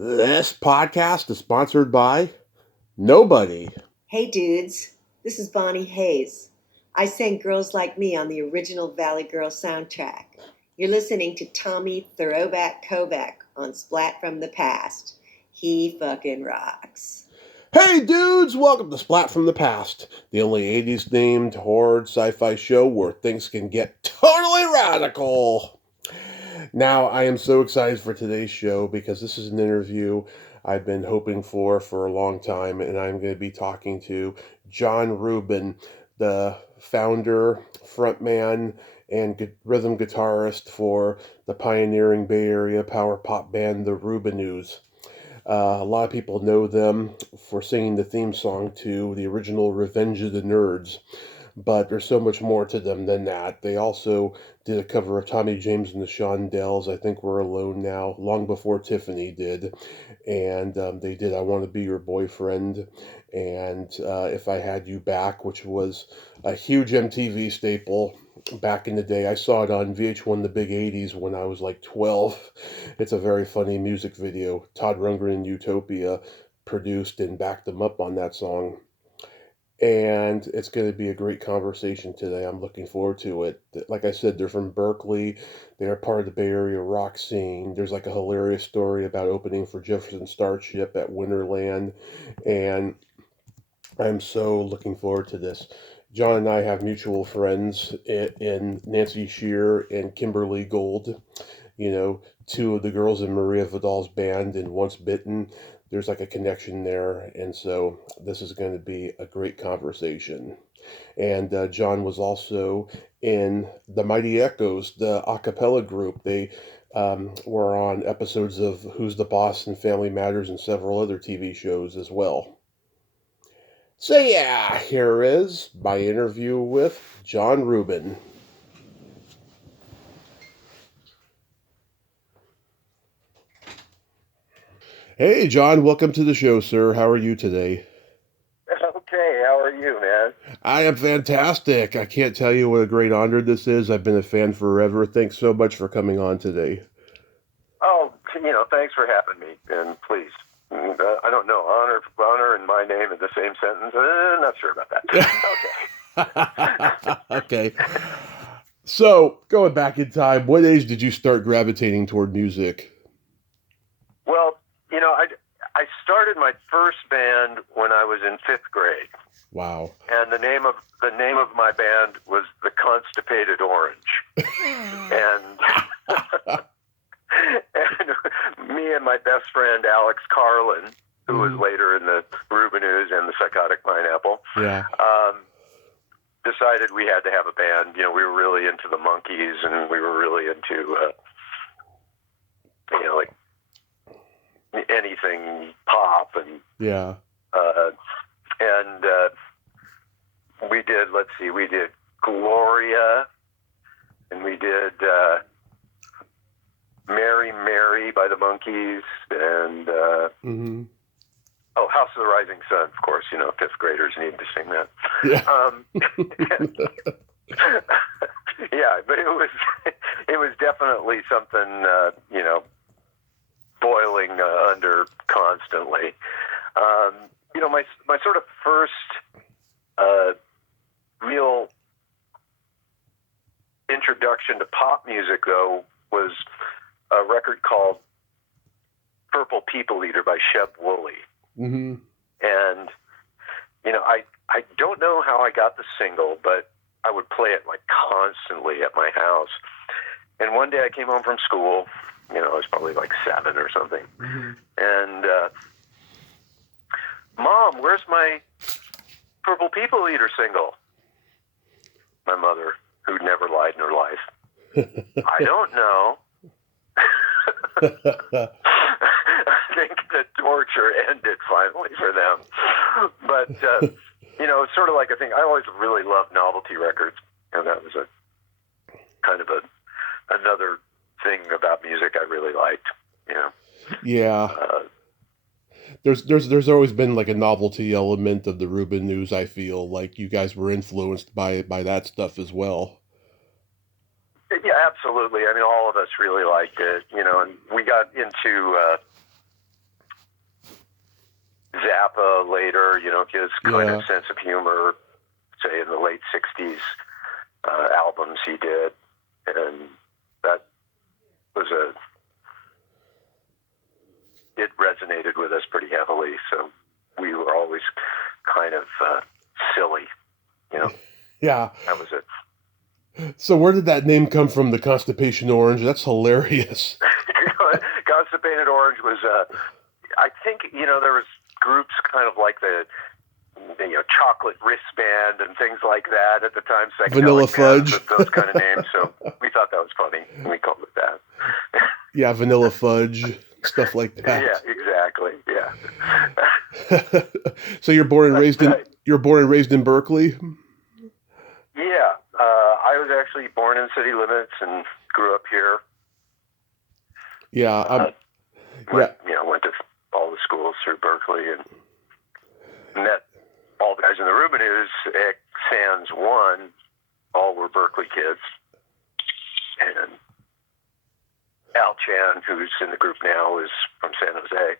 This podcast is sponsored by nobody. Hey dudes, this is Bonnie Hayes. I sang Girls Like Me on the original Valley Girl soundtrack. You're listening to Tommy Throwback Kovac on Splat from the Past. He fucking rocks. Hey dudes, welcome to Splat from the Past, the only 80s themed horror sci-fi show where things can get totally radical. Now, I am so excited for today's show because this is an interview I've been hoping for a long time, and I'm going to be talking to Jon Rubin, the founder, frontman, and rhythm guitarist for the pioneering Bay Area power pop band, the Rubinoos. A lot of people know them for singing the theme song to the original Revenge of the Nerds, but there's so much more to them than that. They also did a cover of Tommy James and the Shondells, I Think We're Alone Now, long before Tiffany did, and they did I Want to Be Your Boyfriend, and If I Had You Back, which was a huge MTV staple back in the day. I saw it on VH1 The Big 80s when I was like 12. It's a very funny music video. Todd Rundgren and Utopia produced and backed them up on that song. And it's going to be a great conversation today. I'm looking forward to it. Like I said, they're from Berkeley. They are part of the Bay Area rock scene. There's like a hilarious story about opening for Jefferson Starship at Winterland. And I'm so looking forward to this. Jon and I have mutual friends in Nancy Shear and Kimberly Gold. You know, two of the girls in Maria Vidal's band in Once Bitten. There's like a connection there, and so this is going to be a great conversation. And Jon was also in the Mighty Echoes, the a cappella group. They were on episodes of Who's the Boss and Family Matters and several other TV shows as well. So yeah, here is my interview with Jon Rubin. Hey, Jon, welcome to the show, sir. How are you today? Okay, how are you, man? I am fantastic. I can't tell you what a great honor this is. I've been a fan forever. Thanks so much for coming on today. Oh, thanks for having me, and please. I don't know, honor and my name in the same sentence. Not sure about that. Okay. So, going back in time, what age did you start gravitating toward music? Well, I started my first band when I was in 5th grade. Wow. And the name of my band was The Constipated Orange. and me and my best friend Alex Carlin, who was later in the Rubinoos and the Psychotic Pineapple, decided we had to have a band. We were really into the Monkees, and we were really into like anything pop, and we did Gloria, and we did Mary Mary by the Monkees, and House of the Rising Sun, of course. 5th graders need to sing that. Yeah, but it was definitely something boiling under constantly. My sort of first real introduction to pop music, though, was a record called Purple People Eater by Sheb Woolley. Mm-hmm. And, I don't know how I got the single, but I would play it like constantly at my house. And one day I came home from school, I was probably like 7 or something. Mm-hmm. And, Mom, where's my Purple People Eater single? My mother, who'd never lied in her life. I don't know. I think the torture ended finally for them. But, it's sort of like a thing. I always really loved novelty records. And that was a kind of another thing about music I really liked, Yeah. There's always been like a novelty element of the Rubinoos. I feel like you guys were influenced by that stuff as well. Yeah, absolutely. I mean, all of us really liked it, and we got into Zappa later, his kind Yeah. of sense of humor, say in the late 60s albums he did. And that was it resonated with us pretty heavily. So we were always kind of silly, Yeah. That was it. So where did that name come from, the Constipation Orange? That's hilarious. Constipated Orange was, I think, there was groups kind of like the, chocolate wristband and things like that at the time. Vanilla Psychedelic Fudge. Fudge. Those kind of names. So we thought that was funny. And we called it that. Yeah, Vanilla Fudge, stuff like that. Yeah, exactly. Yeah. So you're born and raised in Berkeley? Yeah. I was actually born in city limits and grew up here. Yeah. Went to all the schools through Berkeley and met all the guys in the Rubinoos at Sans 1. All were Berkeley kids. And Al Chan, who's in the group now, is from San Jose.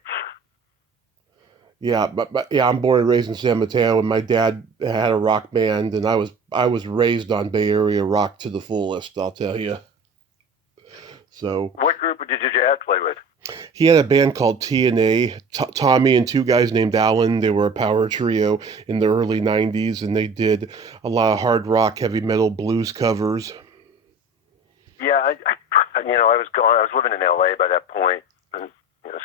Yeah, but I'm born and raised in San Mateo, and my dad had a rock band, and I was raised on Bay Area rock to the fullest, I'll tell you. So what group did your dad play with? He had a band called TNA, Tommy and two guys named Alan. They were a power trio in the early 90s, and they did a lot of hard rock, heavy metal, blues covers. Yeah, I was gone. I was living in LA by that point, and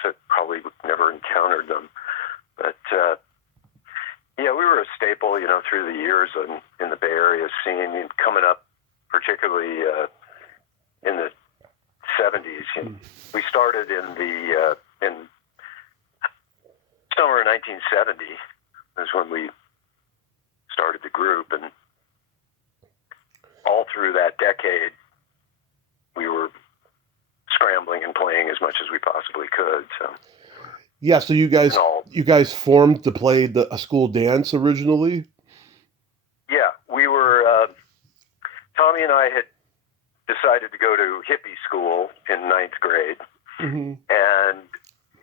so probably never encountered them. But we were a staple, through the years in the Bay Area scene, and coming up, particularly in the 70s. We started in summer of 1970 is when we started the group, and all through that decade, we were scrambling and playing as much as we possibly could. So. Yeah, so you guys formed to play a school dance originally? Yeah, we were, Tommy and I had decided to go to hippie school in ninth grade. Mm-hmm. And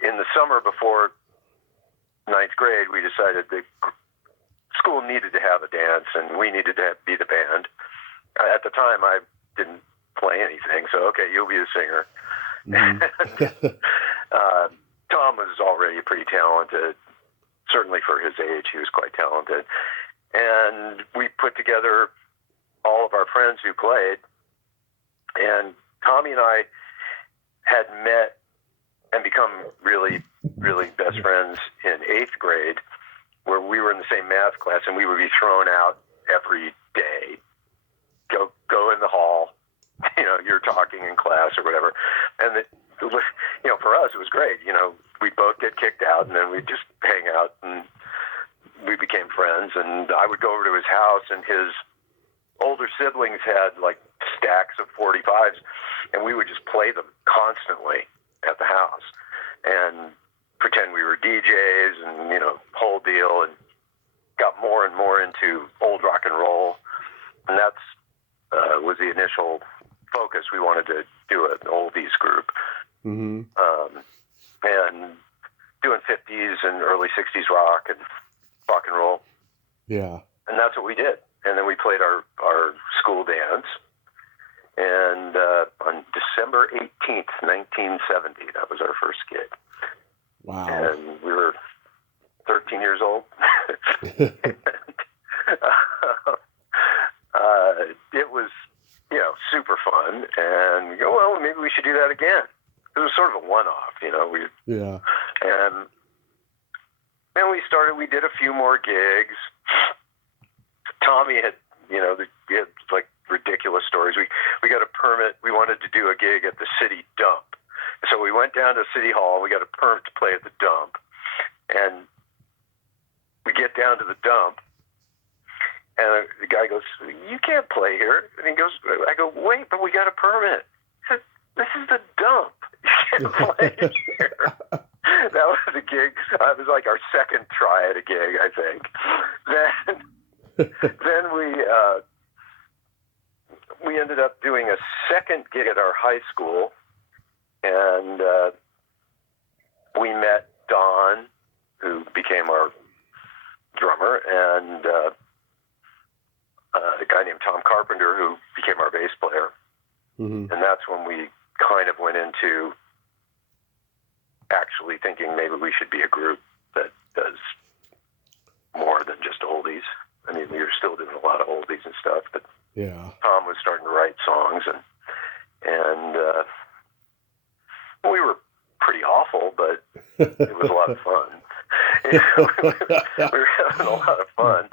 in the summer before ninth grade, we decided the school needed to have a dance and we needed to be the band. At the time, I didn't play anything, so okay, you'll be the singer. Mm-hmm. And, Tom was already pretty talented. Certainly for his age, he was quite talented. And we put together all of our friends who played. And Tommy and I had met and become really, really best friends in 8th grade, where we were in the same math class, and we would be thrown out every day. Go in the hall. You're talking in class or whatever. And for us, it was great. We'd both get kicked out, and then we'd just hang out, and we became friends. And I would go over to his house, and his older siblings had like stacks of 45s, and we would just play them constantly at the house and pretend we were DJs and, whole deal, and got more and more into old rock and roll. And that's was the initial focus. We wanted to do an oldies group. Mm-hmm. And doing 50s and early 60s rock and roll. Yeah. And that's what we did. And then we played our school dance. And on December 18th, 1970, that was our first gig. Wow. And we were 13 years old. It was, super fun. And we go, well, maybe we should do that again. It was sort of a one-off, Yeah. And then we did a few more gigs. Tommy had, we had like ridiculous stories. We got a permit. We wanted to do a gig at the city dump. So we went down to City Hall. We got a permit to play at the dump. And we get down to the dump. And the guy goes, you can't play here. And he goes, I go, wait, but we got a permit. He said, this is the dump. You can't play here. That was a gig. It was like our second try at a gig, I think. Then we ended up doing a second gig at our high school, and we met Don, who became our drummer, and a guy named Tom Carpenter, who became our bass player. Mm-hmm. And that's when we kind of went into actually thinking maybe we should be a group that does more than just oldies. I mean, we were still doing a lot of oldies and stuff, but Yeah. Tom was starting to write songs, and we were pretty awful, but it was a lot of fun. We were having a lot of fun,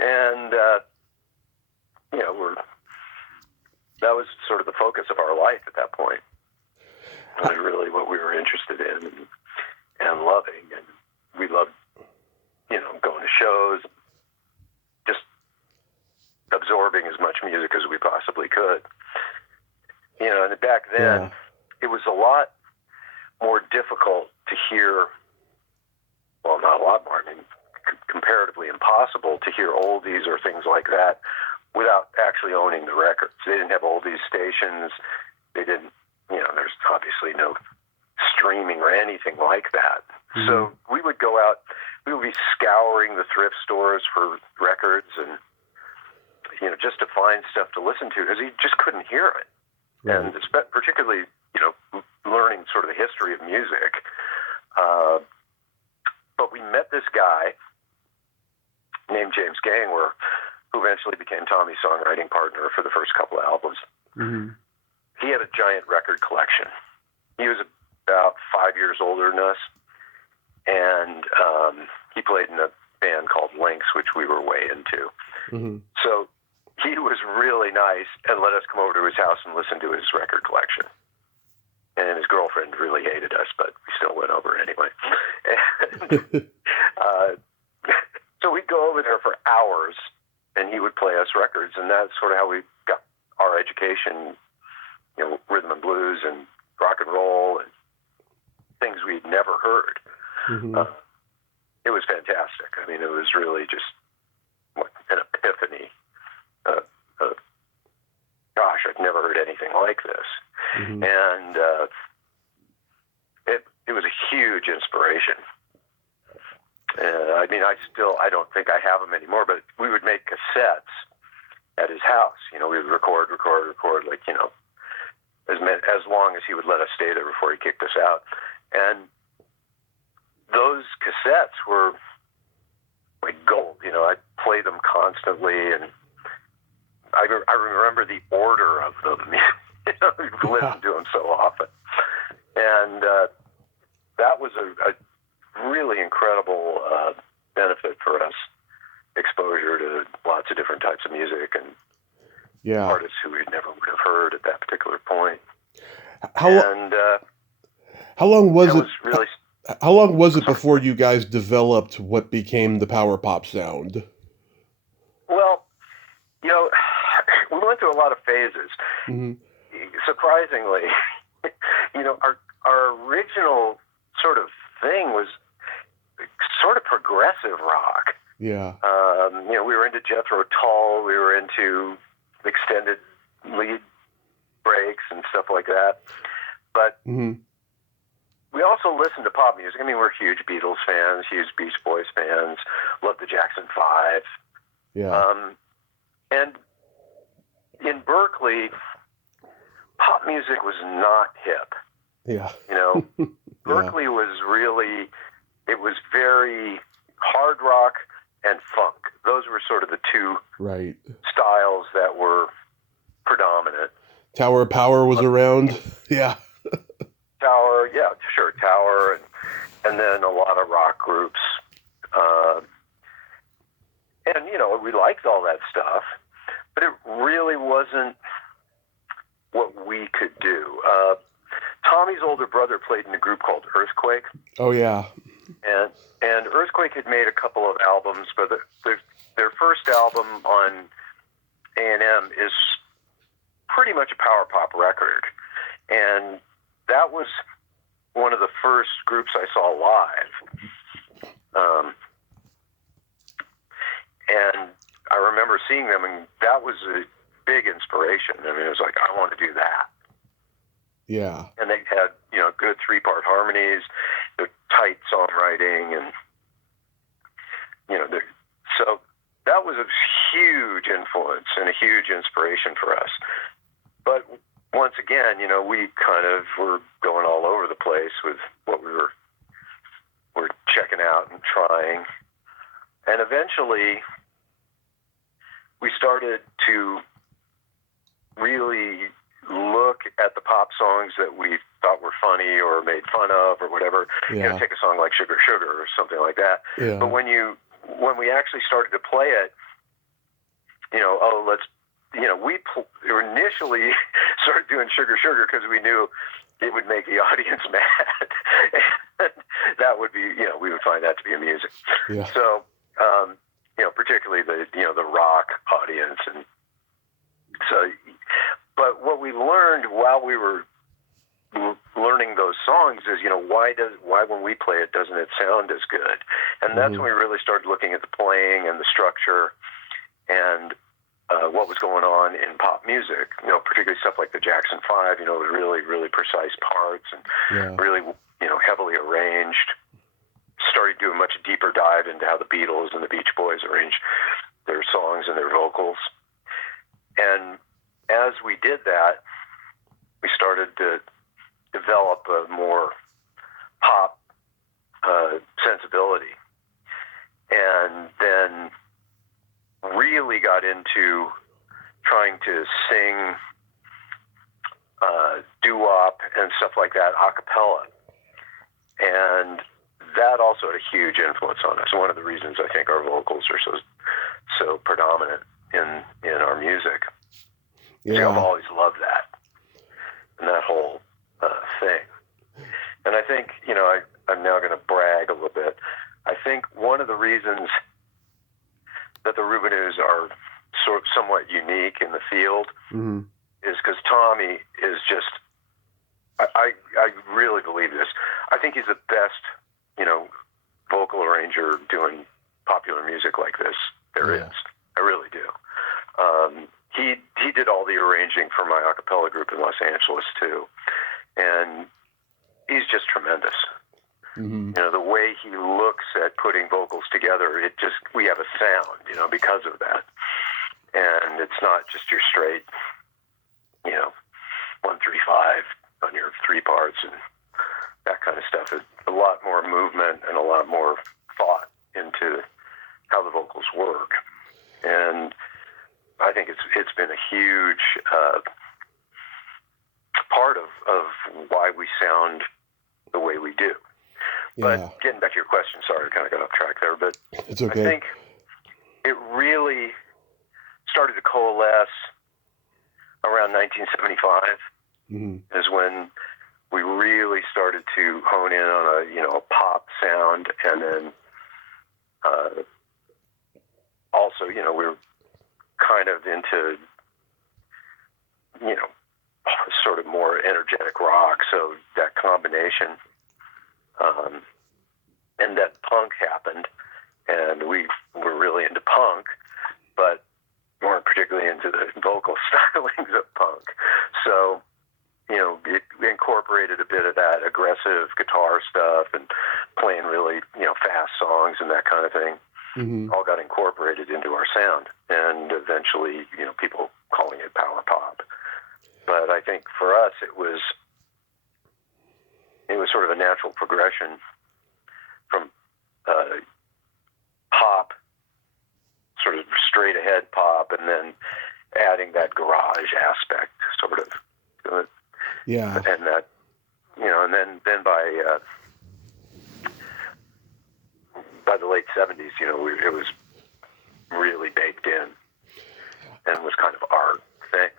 and that was sort of the focus of our life at that point. It was really what we were interested in and loving, and we loved, going to shows, just absorbing as much music as we possibly could. And back then, It was a lot more difficult to hear, well, not a lot more, I mean, comparatively impossible to hear oldies or things like that without actually owning the records. They didn't have oldies stations. They didn't, there's obviously no streaming or anything like that. Mm-hmm. So we would go out, we would be scouring the thrift stores for records and, just to find stuff to listen to because you just couldn't hear it. Right. And particularly, learning sort of the history of music. But we met this guy named James Gangwer, who eventually became Tommy's songwriting partner for the first couple of albums. Mm-hmm. He had a giant record collection. He was about 5 years older than us, and he played in a band called Lynx, which we were way into. Mm-hmm. So he was really nice and let us come over to his house and listen to his record collection. And his girlfriend really hated us, but we still went over anyway. And, so we'd go over there for hours, and he would play us records, and that's sort of how we got our education, rhythm and blues and rock and roll and things we'd never heard. Mm-hmm. It was fantastic. I mean, it was really just an epiphany. Gosh, I've never heard anything like this. Mm-hmm. And it was a huge inspiration. I mean, I don't think I have them anymore, but we would make cassettes at his house. We would record, like, as long as he would let us stay there before he kicked us out. And those cassettes were like gold. I'd play them constantly, and I remember the order of them. We've listened to them so often. And that was a really incredible benefit for us, exposure to lots of different types of music and artists who we never would have heard at that particular point. How long was it? Really, how long was it before you guys developed what became the power pop sound? Well, we went through a lot of phases. Mm-hmm. Surprisingly, our original sort of thing was sort of progressive rock. Yeah. We were into Jethro Tull. We were into extended lead breaks and stuff like that. But we also listened to pop music. I mean, we're huge Beatles fans, huge Beach Boys fans, loved the Jackson 5. Yeah. And in Berkeley, pop music was not hip. Yeah. Berkeley was really, it was very hard rock and funk. Those were sort of the two styles that were predominant. Tower of Power was around. Yeah. Tower, yeah, sure, Tower, and then a lot of rock groups. And, we liked all that stuff, but it really wasn't what we could do. Tommy's older brother played in a group called Earthquake. Oh, yeah. And Earthquake had made a couple of albums, but their first album on A&M is pretty much a power pop record. And that was one of the first groups I saw live. And I remember seeing them, and that was a big inspiration. I mean, it was like, I want to do that. Yeah. And they had, good 3-part harmonies, the tight songwriting, and So that was a huge influence and a huge inspiration for us. But once again, we kind of were going all over the place with what we're checking out and trying. And eventually we started to really look at the pop songs that we thought were funny or made fun of or whatever. Yeah. Take a song like Sugar Sugar or something like that. Yeah. But when we actually started to play it, we initially started doing Sugar Sugar because we knew it would make the audience mad. And that would be, we would find that to be amusing. Yeah. So, particularly the rock audience. And so, but what we learned while we were learning those songs is, why when we play it, doesn't it sound as good? And that's when we really started looking at the playing and the structure and what was going on in pop music, particularly stuff like the Jackson 5, with really, really precise parts and really, heavily arranged. Started doing a much deeper dive into how the Beatles and the Beach Boys arranged their songs and their vocals. And as we did that, we started to develop a more pop sensibility. And then really got into trying to sing doo-wop and stuff like that a cappella. And that also had a huge influence on us. One of the reasons I think our vocals are so predominant in our music. Yeah. I've always loved that and that whole thing. And I think, I'm now going to brag a little bit. I think one of the reasons that the Rubinoos are somewhat unique in the field is because Tommy is just, I really believe this. I think he's the best, vocal arranger doing popular music like this there is. I really do. He did all the arranging for my a cappella group in Los Angeles too. And he's just tremendous. The way he looks at putting vocals together, we have a sound, because of that. And it's not just your straight, 1, 3, 5 on your 3 parts and that kind of stuff. It's a lot more movement and a lot more thought into how the vocals work. And I think it's been a huge part of why we sound the way we do. Yeah. But getting back to your question, sorry, I kind of got off track there, but it's okay. I think it really started to coalesce around 1975 is when we really started to hone in on a pop sound, and then also, we were kind of into, sort of more energetic rock, so that combination. And then punk happened, and we were really into punk, but weren't particularly into the vocal stylings of punk. So, it incorporated a bit of that aggressive guitar stuff and playing really, fast songs and that kind of thing. All got incorporated into our sound, and eventually, people calling it power pop. But I think for us, it was sort of a natural progression from pop, sort of straight ahead pop, and then adding that garage aspect, sort of. Yeah. And that, and then by the late 70s, it was really baked in and was kind of our thing.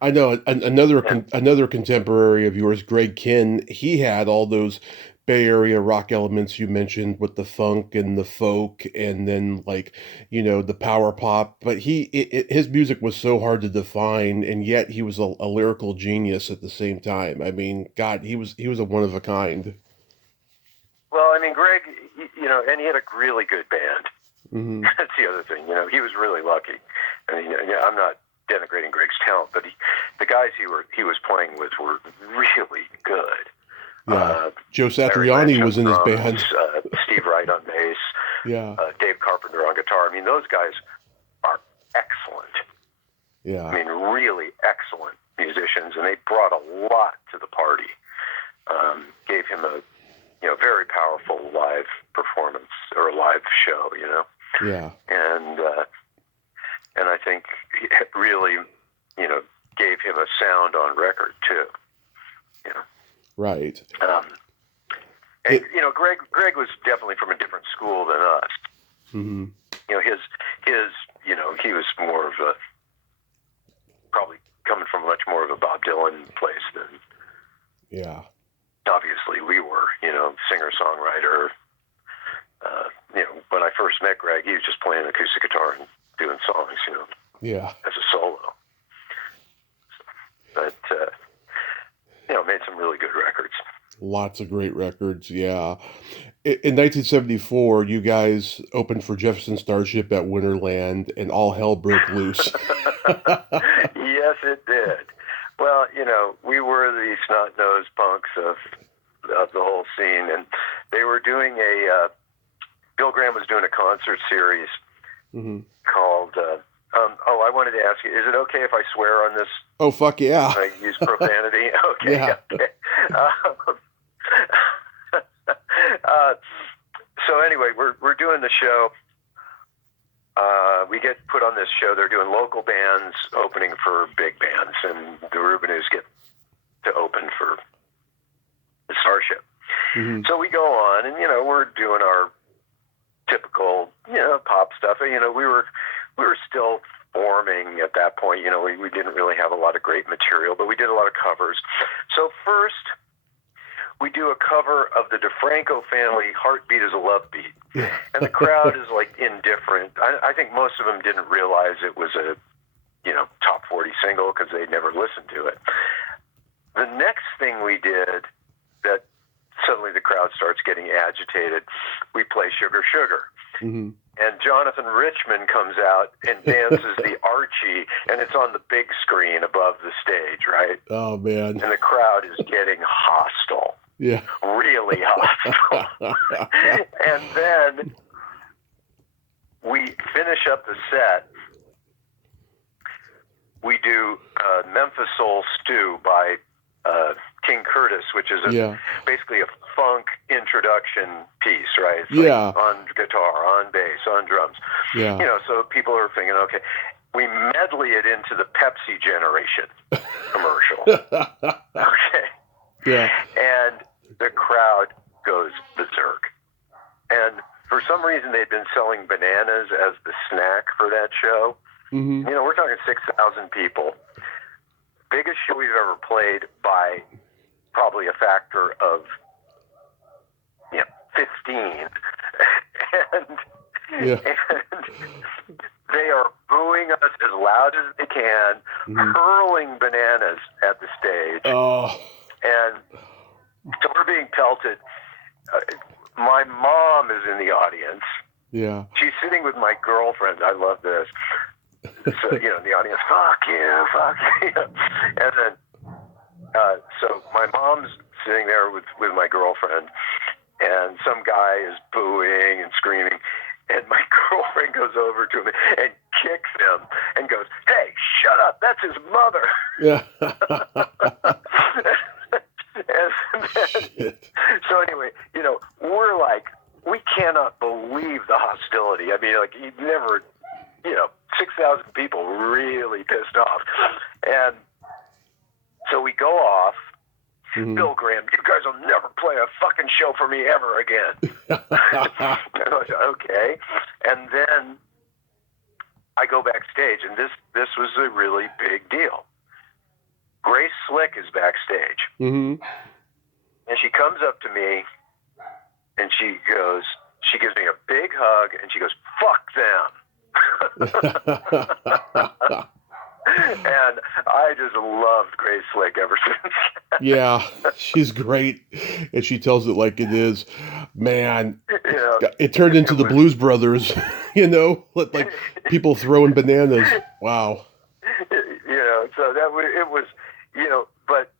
I know another contemporary of yours, Greg Kinn. He had all those Bay Area rock elements you mentioned with the funk and the folk, and then the power pop. But his music was so hard to define, and yet he was a lyrical genius at the same time. I mean, God, he was a one of a kind. Well, I mean, Greg, and he had a really good band. That's the other thing. He was really lucky. I mean, I'm not denigrating Greg's talent, but the guys he was playing with were really good. Yeah. Joe Satriani was in his band. Steve Wright on bass, Yeah. Dave Carpenter on guitar. I mean, those guys are excellent. Yeah. I mean, really excellent musicians, and they brought a lot to the party. Gave him a very powerful live performance or a live show, Yeah. And I think it really, gave him a sound on record too. Right. And Greg was definitely from a different school than us. Mm-hmm. His he was more of a, probably coming from much more of a Bob Dylan place than Yeah. obviously we were, singer-songwriter. When I first met Greg, he was just playing acoustic guitar and doing songs, Yeah. as a solo. But, made some really good records. Lots of great records, yeah. In 1974, you guys opened for Jefferson Starship at Winterland, and all hell broke loose. Yes, it did. Well, we were the snot-nosed punks of the whole scene, and they were doing Bill Graham was doing a concert series Mm-hmm. called, I wanted to ask you, is it okay if I swear on this? Oh, fuck yeah. I use profanity? Okay. Yeah. Okay. So anyway, we're doing the show. We get put on this show. They're doing local bands opening for big bands, and the Rubinoos get to open for the Starship. Mm-hmm. So we go on, and we're doing our typical pop stuff. We were still forming at that point. We didn't really have a lot of great material, but we did a lot of covers. So first, we do a cover of the DeFranco family, Heartbeat is a Love Beat. Yeah. And the crowd is like indifferent. I think most of them didn't realize it was a, top 40 single because they'd never listened to it. The next thing we did that suddenly the crowd starts getting agitated, we play Sugar Sugar. Mm-hmm. And Jonathan Richman comes out and dances the Archie, and it's on the big screen above the stage, right? Oh, man. And the crowd is getting hostile. Yeah. Really hostile. And then we finish up the set. We do Memphis Soul Stew by King Curtis, which is basically a funk introduction piece, right? It's like on guitar, on bass, on drums. Yeah. So people are thinking, okay, we medley it into the Pepsi Generation commercial. Okay. Yeah. And the crowd goes berserk. And for some reason, they'd been selling bananas as the snack for that show. Mm-hmm. We're talking 6,000 people. Biggest show we've ever played by probably a factor of 15. and they are booing us as loud as they can, hurling bananas at the stage. Oh. And so we're being pelted. My mom is in the audience. Yeah. She's sitting with my girlfriend. I love this. So, in the audience, fuck you, fuck you. And then, so my mom's sitting there with my girlfriend, and some guy is booing and screaming, and my girlfriend goes over to him and kicks him and goes, "Hey, shut up, that's his mother." Yeah. And then, so anyway, we're like, we cannot believe the hostility. I mean, like, you'd never, 6,000 people really pissed off. And so we go off. Mm-hmm. Bill Graham, you guys will never play a fucking show for me ever again. And I was, okay. And then I go backstage, and this was a really big deal. Grace Slick is backstage. Mm-hmm. And she comes up to me, and she gives me a big hug, and she goes, "Fuck them." And I just loved Grace Slick ever since. Yeah, she's great, and she tells it like it is. Man, it turned into the Blues Brothers, like people throwing bananas. Wow. So it was, but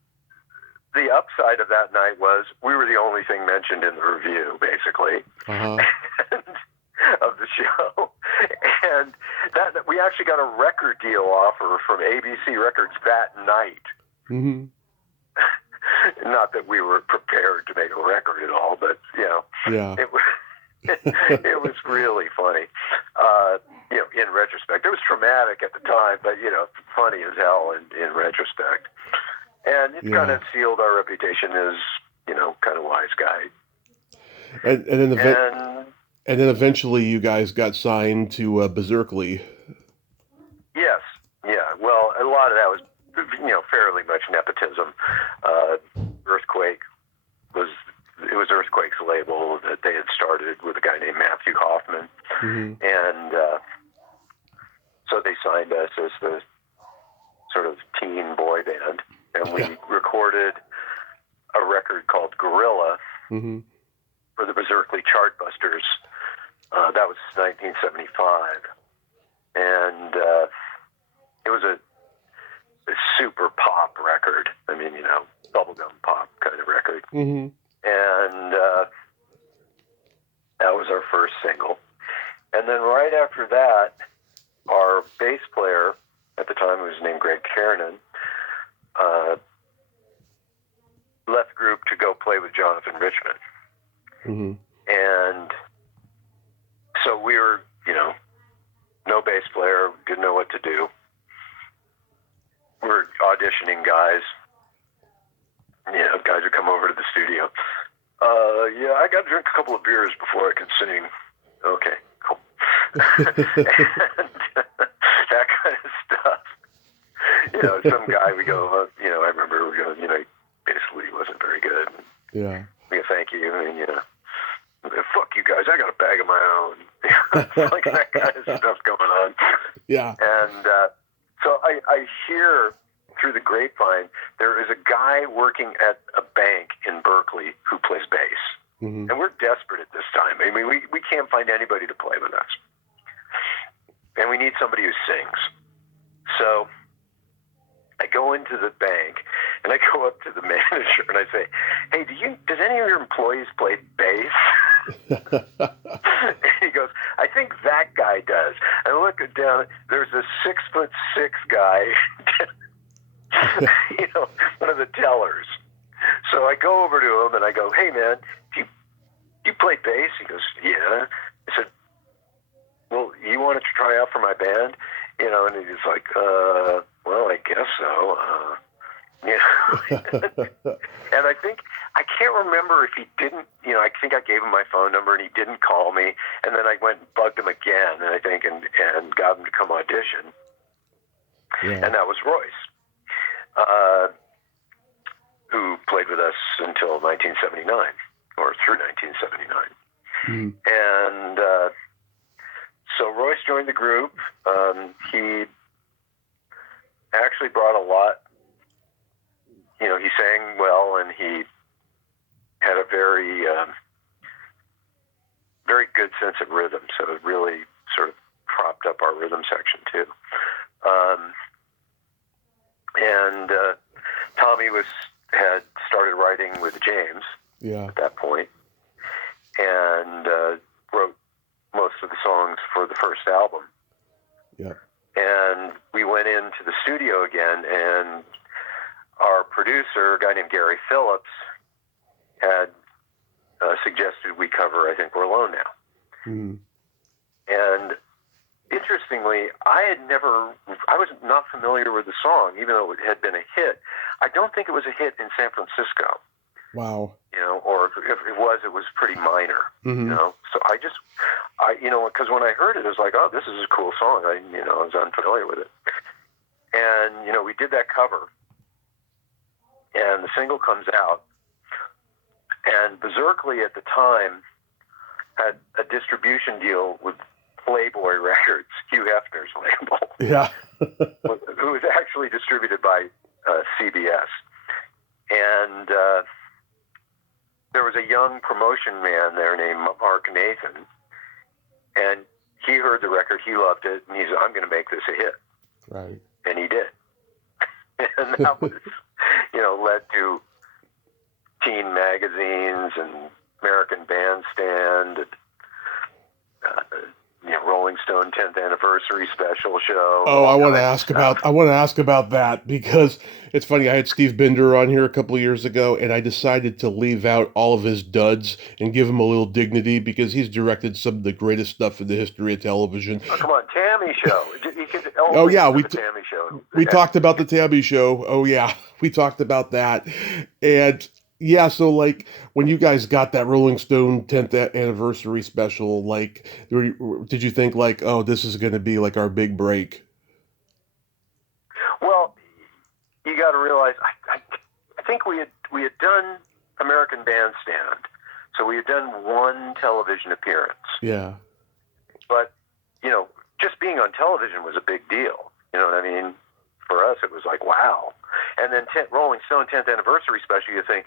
the upside of that night was we were the only thing mentioned in the review, basically. Uh-huh. show, and that we actually got a record deal offer from ABC Records that night. Mm-hmm. Not that we were prepared to make a record at all, but Yeah. it was it was really funny. In retrospect, it was traumatic at the time, but funny as hell in retrospect. And it kind of sealed our reputation as kind of wise guy. And then eventually you guys got signed to Berserkly. Yes, yeah. Well, a lot of that was fairly much nepotism. Earthquake was Earthquake's label that they had started with a guy named Matthew Hoffman, Mm-hmm. and so they signed us as the sort of teen boy band, and we recorded a record called Gorilla Mm-hmm. for the Berserkly Chartbusters. That was 1975, and it was a super pop record. I mean, bubblegum pop kind of record. Mm-hmm. And that was our first single. And then right after that, our bass player at the time, who was named Greg Kiernan, left the group to go play with Jonathan Richman. Mm-hmm. And so we were, no bass player, didn't know what to do. We were auditioning guys. Guys would come over to the studio. I got to drink a couple of beers before I can sing. Okay, cool. And that kind of stuff. Some guy we go, I remember we go, he basically wasn't very good. Yeah. We go, thank you, and fuck you guys, I got a bag of my own. Like that kind of stuff going on. Yeah. And so I hear through the grapevine, there is a guy working at a bank in Berkeley who plays bass. Mm-hmm. And we're desperate at this time. I mean, we can't find anybody to play with us. And we need somebody who sings. So I go into the bank, and I go up to the manager, and I say, hey, does any of your employees play bass? And he goes, I think that guy does. I look down, there's a 6'6" guy, one of the tellers. So I go over to him and I go, hey man, do you play bass? He goes, yeah. I said, well, you want to try out for my band? And he's like, well, I guess so. And I can't remember if he didn't, I think I gave him my phone number and he didn't call me. And then I went and bugged him again, and I think, and got him to come audition. Yeah. And that was Royce, who played with us until 1979, or through 1979. Mm-hmm. And so Royce joined the group. He actually brought a lot. He sang well, and he had a very, very good sense of rhythm. So it really sort of propped up our rhythm section too. And Tommy had started writing with James at that point, and wrote most of the songs for the first album. Yeah. And we went into the studio again, and our producer, a guy named Gary Phillips, had suggested we cover I Think We're Alone Now. Mm-hmm. And interestingly, I was not familiar with the song, even though it had been a hit. I don't think it was a hit in San Francisco. Wow. Or if it was pretty minor. Mm-hmm. So because when I heard it, it was like, oh, this is a cool song. I was unfamiliar with it. And, we did that cover, and the single comes out, and Berserkly at the time had a distribution deal with Playboy Records, Hugh Hefner's label. Yeah. who was actually distributed by CBS. And there was a young promotion man there named Mark Nathan, and he heard the record, he loved it, and he said, I'm going to make this a hit. Right. And he did. And that was, led to teen magazines and American Bandstand, and, Stone 10th anniversary special show. Oh, I want to ask about that because it's funny. I had Steve Binder on here a couple of years ago, and I decided to leave out all of his duds and give him a little dignity because he's directed some of the greatest stuff in the history of television. Oh, come on, Tammy Show. Oh yeah, the Tammy Show. We talked about the Tammy Show. Oh yeah, we talked about that, and yeah. So like when you guys got that Rolling Stone 10th anniversary special, like did you think like, oh, this is going to be like our big break? Well, you got to realize, I think we had done American Bandstand, so we had done one television appearance. Yeah. But just being on television was a big deal. You know what I mean? For us, it was like, wow. And then Rolling Stone 10th anniversary special, you think,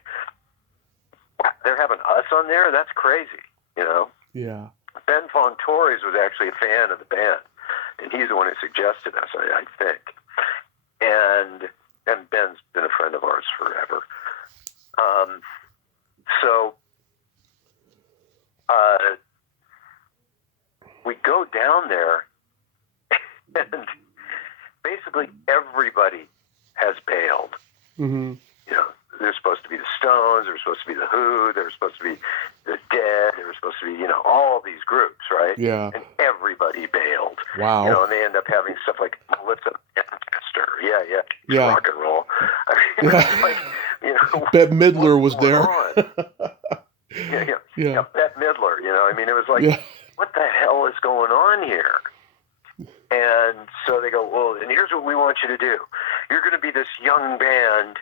wow, they're having us on there? That's crazy, Yeah. Ben Fong Torres was actually a fan of the band, and he's the one who suggested us, I think. And Ben's been a friend of ours forever. We go down there, and basically everybody has bailed. Mm-hmm. There's supposed to be the Stones, there's supposed to be the Who, there's supposed to be the Dead, there was supposed to be, all these groups, right? Yeah. And everybody bailed. Wow. And they end up having stuff like Melissa Manchester. Yeah. Yeah. Rock and roll. I mean, it's like, Bette Midler was there. Yeah, Bette Midler, I mean, it was like, what the hell is going on here? And so they go, well, and here's what we want you to do. You're going to be this young band.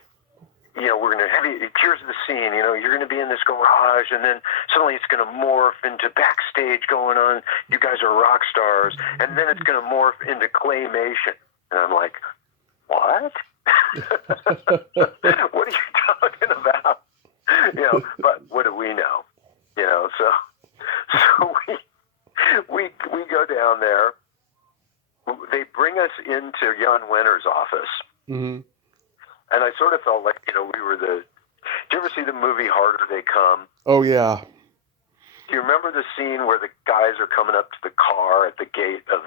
We're going to have you, here's the scene, you're going to be in this garage, and then suddenly it's going to morph into backstage going on. You guys are rock stars. And then it's going to morph into claymation. And I'm like, what? What are you talking about? But what do we know? So we go down there. They bring us into Jan Wenner's office. Mm-hmm. And I sort of felt like, we were did you ever see the movie Harder They Come? Oh, yeah. Do you remember the scene where the guys are coming up to the car at the gate of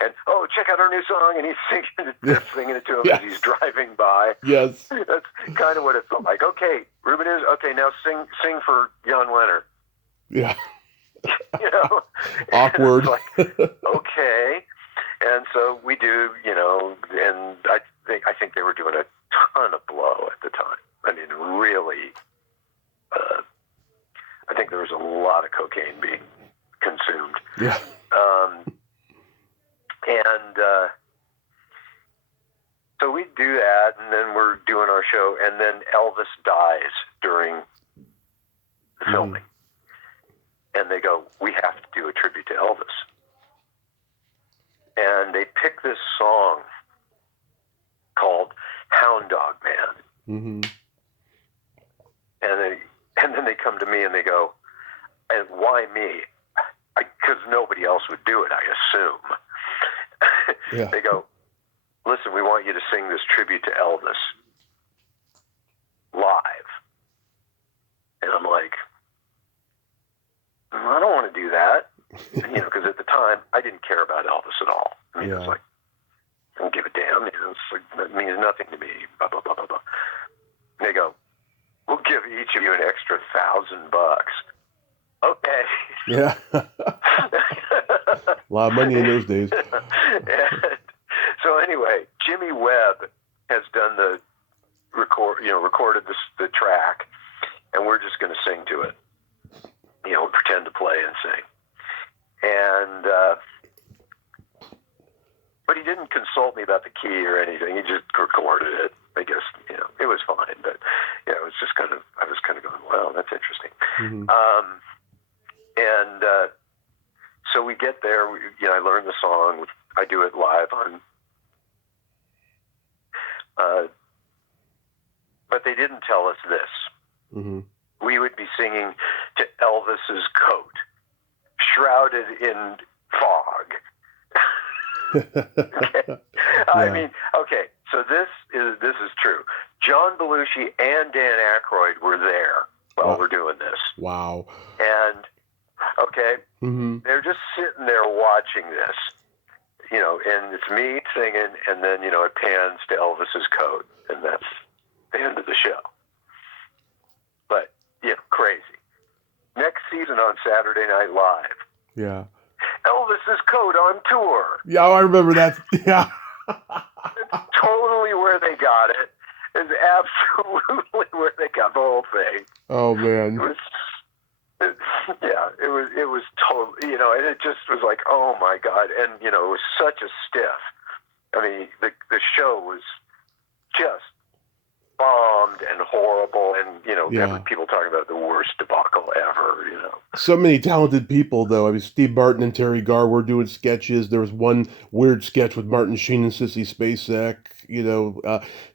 and check out our new song, and he's singing it to him as he's driving by? Yes. That's kind of what it felt like. Okay, Rubinoos, now sing for Jan Wenner. Yeah. Awkward. Okay. And so we do, and I think they were doing a ton of blow at the time. I mean, really, I think there was a lot of cocaine being consumed. Yeah. So we do that, and then we're doing our show, and then Elvis dies during the filming. And they go, we have to do a tribute to Elvis. And they pick this song called Hound Dog Man. Mm-hmm. And then they come to me and they go, and why me? Because nobody else would do it, I assume. Yeah. They go, listen, we want you to sing this tribute to Elvis live. And I'm like, I don't want to do that. Because at the time, I didn't care about Elvis at all. I mean, It was like, I don't give a damn. It means nothing to me, blah, blah, blah, blah, blah. And they go, we'll give each of you an extra $1,000. Okay. Yeah. A lot of money in those days. So anyway, Jimmy Webb has done recorded the track, and we're just going to sing to it. Pretend to play and sing. And, but he didn't consult me about the key or anything. He just recorded it. I guess, it was fine. But, it was just I was kind of going, wow, that's interesting. Mm-hmm. So we get there, I learn the song. I do it live on, but they didn't tell us this. Mm-hmm. We would be singing to Elvis's coat, shrouded in fog. Okay. I mean, okay, so this is true. John Belushi and Dan Aykroyd were there while we're doing this. Wow. And Okay? Mm-hmm. They're just sitting there watching this, and it's me singing, and then, it pans to Elvis's coat, and that's the end of the show. But, crazy. Next season on Saturday Night Live, Yeah. Elvis's coat on tour. Yeah, I remember that. Yeah. Totally where they got it. Is absolutely where they got the whole thing. Oh man. It was totally, and it just was like, oh my God. And, it was such a stiff. I mean, the show was just bombed and horrible. And, Yeah. people talking about the worst debacle ever, So many talented people, though. I mean, Steve Martin and Terry Garr were doing sketches. There was one weird sketch with Martin Sheen and Sissy Spacek.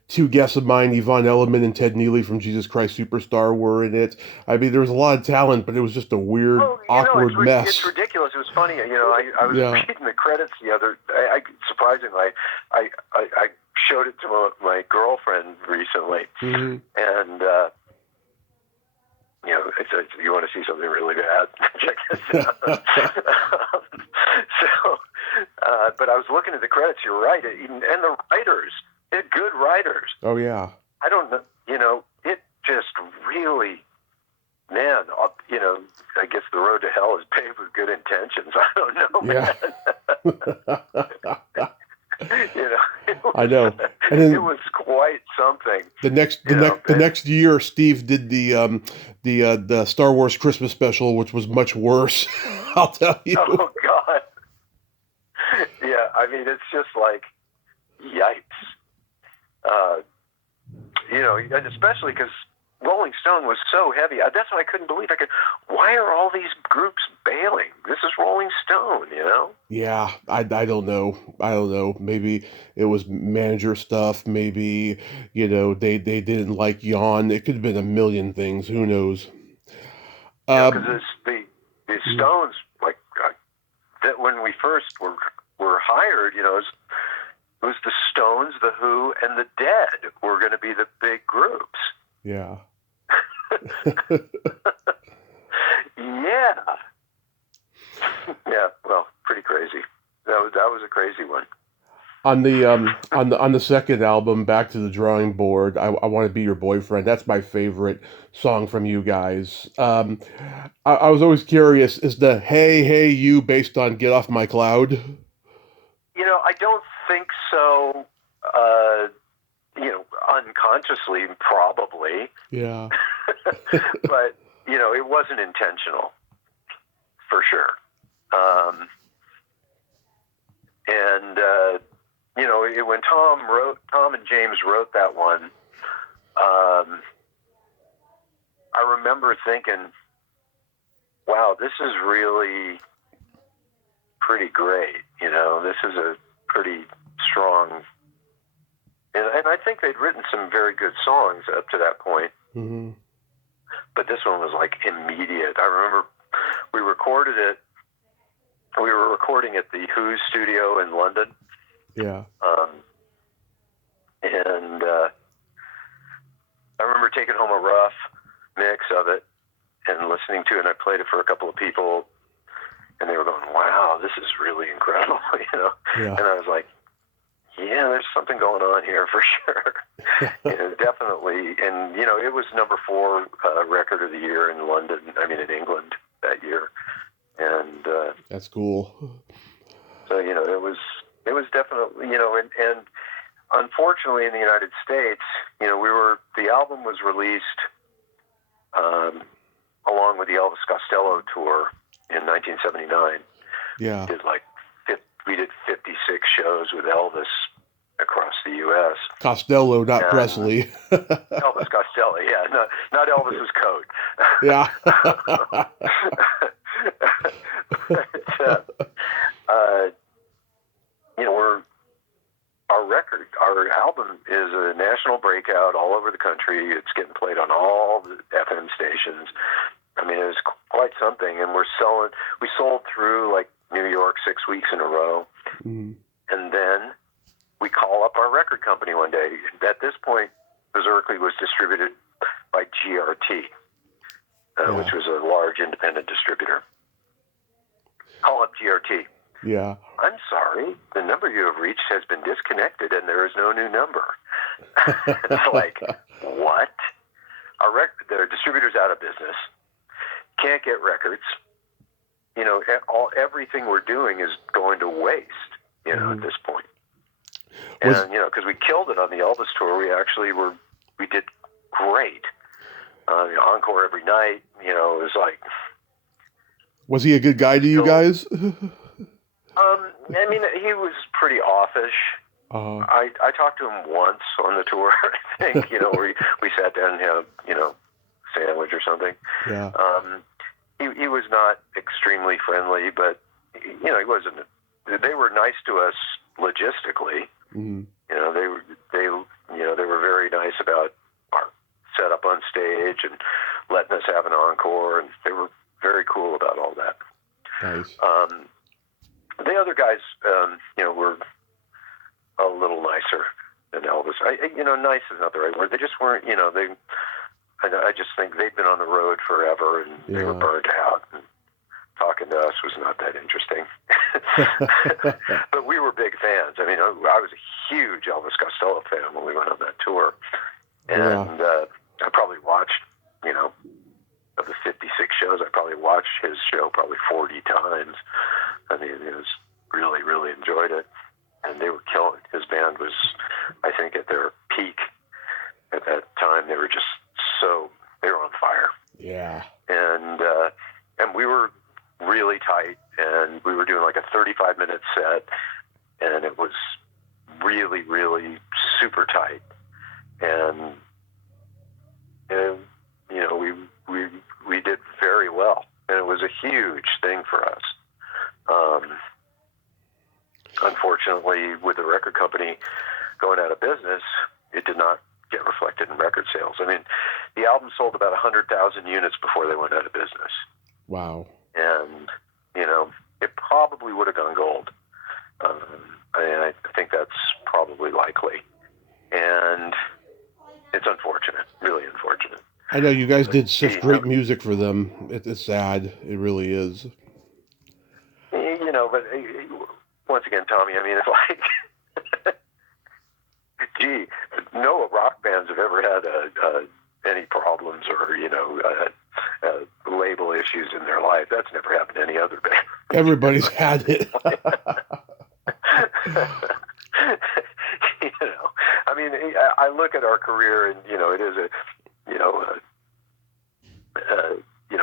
Two guests of mine, Yvonne Elliman and Ted Neely from Jesus Christ Superstar, were in it. I mean, there was a lot of talent, but it was just a weird, awkward mess. It's ridiculous. It was funny. I was reading the credits the other. Surprisingly, I showed it to my girlfriend recently, Mm-hmm. and I said, "You want to see something really bad? Check this out." But I was looking at the credits. You're right, and the writers. They're good writers. Oh yeah. I don't know. It just really, man. I guess the road to hell is paved with good intentions. I don't know, man. I know. And then it was quite something. The next year, Steve did the Star Wars Christmas special, which was much worse. I'll tell you. Oh God. Yeah, I mean, it's just like, yikes. And especially because Rolling Stone was so heavy. That's what I couldn't believe. Why are all these groups bailing? This is Rolling Stone, Yeah, I don't know. Maybe it was manager stuff. Maybe, they didn't like Jon. It could have been a million things. Who knows? Because the Stones, that when we first were hired, it was the Stones, the Who, and the Dead were going to be the big groups. Yeah. Yeah. Yeah. Well, pretty crazy. That was a crazy one. On the second album, Back to the Drawing Board, I Want to Be Your Boyfriend. That's my favorite song from you guys. I was always curious, is the Hey Hey You based on Get Off My Cloud? I don't think so. Unconsciously, probably. Yeah. But, it wasn't intentional, for sure. When Tom and James wrote that one, I remember thinking, wow, this is really pretty great. This is a pretty strong, and I think they'd written some very good songs up to that point. Mm-hmm. But this one was like immediate. I remember we recorded it. We were recording at the Who studio in London. Yeah. And I remember taking home a rough mix of it and listening to it. And I played it for a couple of people, and they were going, "Wow, this is really incredible," Yeah. And I was like, "Yeah, there's something going on here for sure." Definitely. And it was number 4 record of the year in London. I mean, in England that year. And that's cool. So it was definitely and unfortunately in the United States, the album was released along with the Elvis Costello tour in 1979. Yeah. We did 56 shows with Elvis across the U.S. Costello, not Presley. Elvis Costello, yeah, not Elvis's coat. Yeah. Our album is a national breakout all over the country. It's getting played on all the FM stations. I mean, it was quite something, and we sold through New York 6 weeks in a row. Mm-hmm. And then we call up our record company one day. At this point, Berserkly was distributed by GRT, which was a large independent distributor. TRT. Yeah. I'm sorry, the number you have reached has been disconnected and there is no new number. It's like, what? Their distributor's out of business. Can't get records. You know, everything we're doing is going to waste, you know, at this point. And, you know, because we killed it on the Elvis tour, we did great. Encore every night, you know, it was like... Was he a good guy to you guys? I mean, he was pretty offish. I talked to him once on the tour, I think, you know, where we sat down and had, you know, sandwich or something. Yeah. He was not extremely friendly, but, you know, he wasn't... They were nice to us logistically. Mm-hmm. You know, they were very nice about our setup on stage and letting us have an encore, and they were very cool about all that. Nice. The other guys, you know, were a little nicer than Elvis. Nice is not the right word. They just weren't, you know, I just think they'd been on the road forever and they were burnt out, and talking to us was not that interesting. But we were big fans. I mean, I was a huge Elvis Costello fan when we went on that tour. And I probably watched, you know, of the 56 shows, I probably watched his show probably 40 times. I mean, it was really, really enjoyed it. And they were killing. His band was, I think, at their peak at that time. They were just they were on fire. Yeah. And we were really tight, and we were doing like a 35-minute set, and it was really, really super tight. And you know, we did very well, and it was a huge thing for us. Unfortunately, with the record company going out of business, it did not get reflected in record sales. I mean, the album sold about 100,000 units before they went out of business. Wow. And, you know, it probably would have gone gold. I think that's probably likely. And it's unfortunate, really unfortunate. I know you guys did such great music for them. It's sad. It really is. You know, but once again, Tommy, I mean, it's like, gee, no rock bands have ever had any problems or, you know, label issues in their life. That's never happened to any other band. Everybody's had it. You know, I mean, I look at our career, and you know, it is a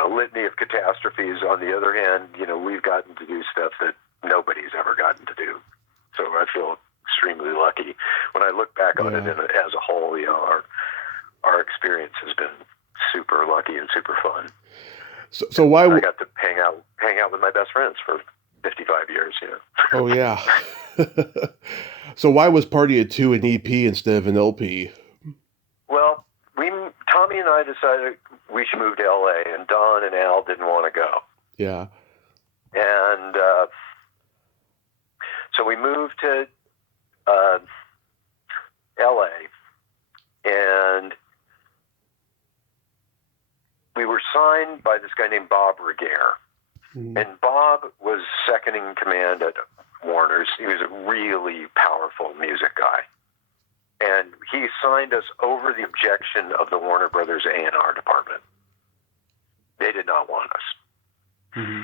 litany of catastrophes. On the other hand, you know, we've gotten to do stuff that nobody's ever gotten to do. So I feel extremely lucky when I look back on it as a whole. You know, our experience has been super lucky and super fun. So why I got to hang out with my best friends for 55 years, you know. Oh yeah. So why was Party of Two an EP instead of an LP? Well, Tommy and I decided we should move to LA, and Don and Al didn't want to go. Yeah. And so we moved to LA, and we were signed by this guy named Bob Regehr. Mm-hmm. And Bob was second in command at Warner's. He was a really powerful music guy. And he signed us over the objection of the Warner Brothers A&R department. They did not want us. Mm-hmm.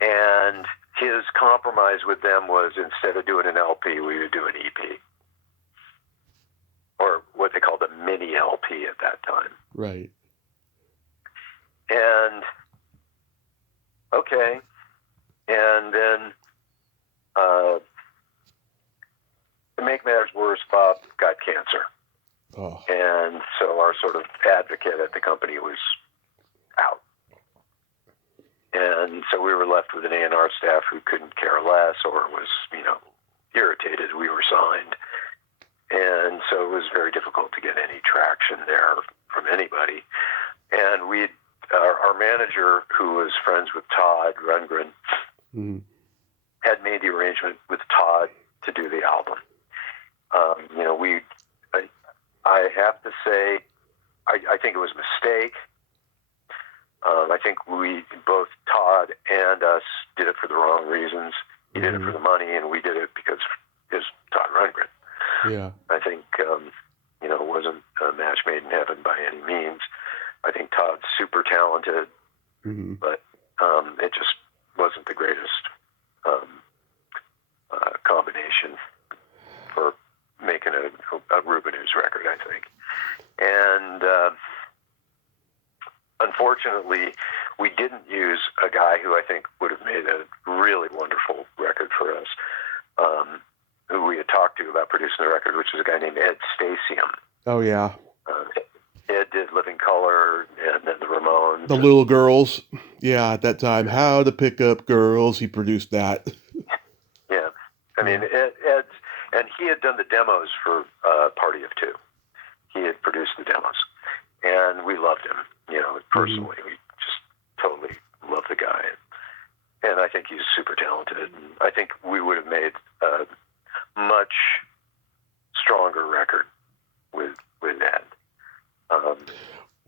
And his compromise with them was, instead of doing an LP, we would do an EP. Or what they called a mini LP at that time. Right. And, okay. And then, to make matters worse, Bob got cancer. Oh. And so our sort of advocate at the company was out. And so we were left with an A&R staff who couldn't care less or was, you know, irritated we were signed. And so it was very difficult to get any traction there from anybody. And our manager, who was friends with Todd Rundgren, had made the arrangement with Todd to do the album. You know, I have to say, I think it was a mistake. I think both Todd and us did it for the wrong reasons. He did it for the money, and we did it because it's Todd Rundgren. Yeah. I think, it wasn't a match made in heaven by any means. I think Todd's super talented, but it just wasn't the greatest combination for making a Rubinoos record, I think. And unfortunately, we didn't use a guy who I think would have made a really wonderful record for us, who we had talked to about producing the record, which is a guy named Ed Stasium. Oh, yeah. Ed did Living Color and then the Ramones. The Little Girls. Yeah, at that time. How to Pick Up Girls. He produced that. Yeah. I mean, Ed's, and he had done the demos for Party of Two. He had produced the demos. And we loved him, personally. We just totally loved the guy. And I think he's super talented. And I think we would have made a much stronger record with Ed.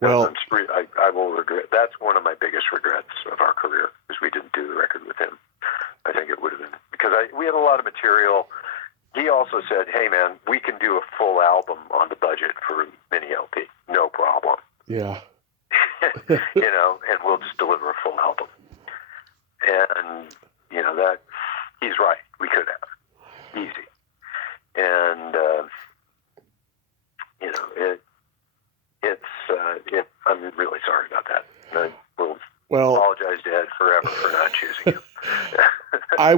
Well, I will regret. That's one of my biggest regrets of our career, is we didn't do the record with him. I think it would have been, because we had a lot of material. He also said, "Hey man, we can do a full album on the budget for mini LP, no problem." Yeah. And we'll just deliver a full album. And that he's right. We could have easy. And I'm really sorry about that. I will apologize to Ed forever for not choosing him. I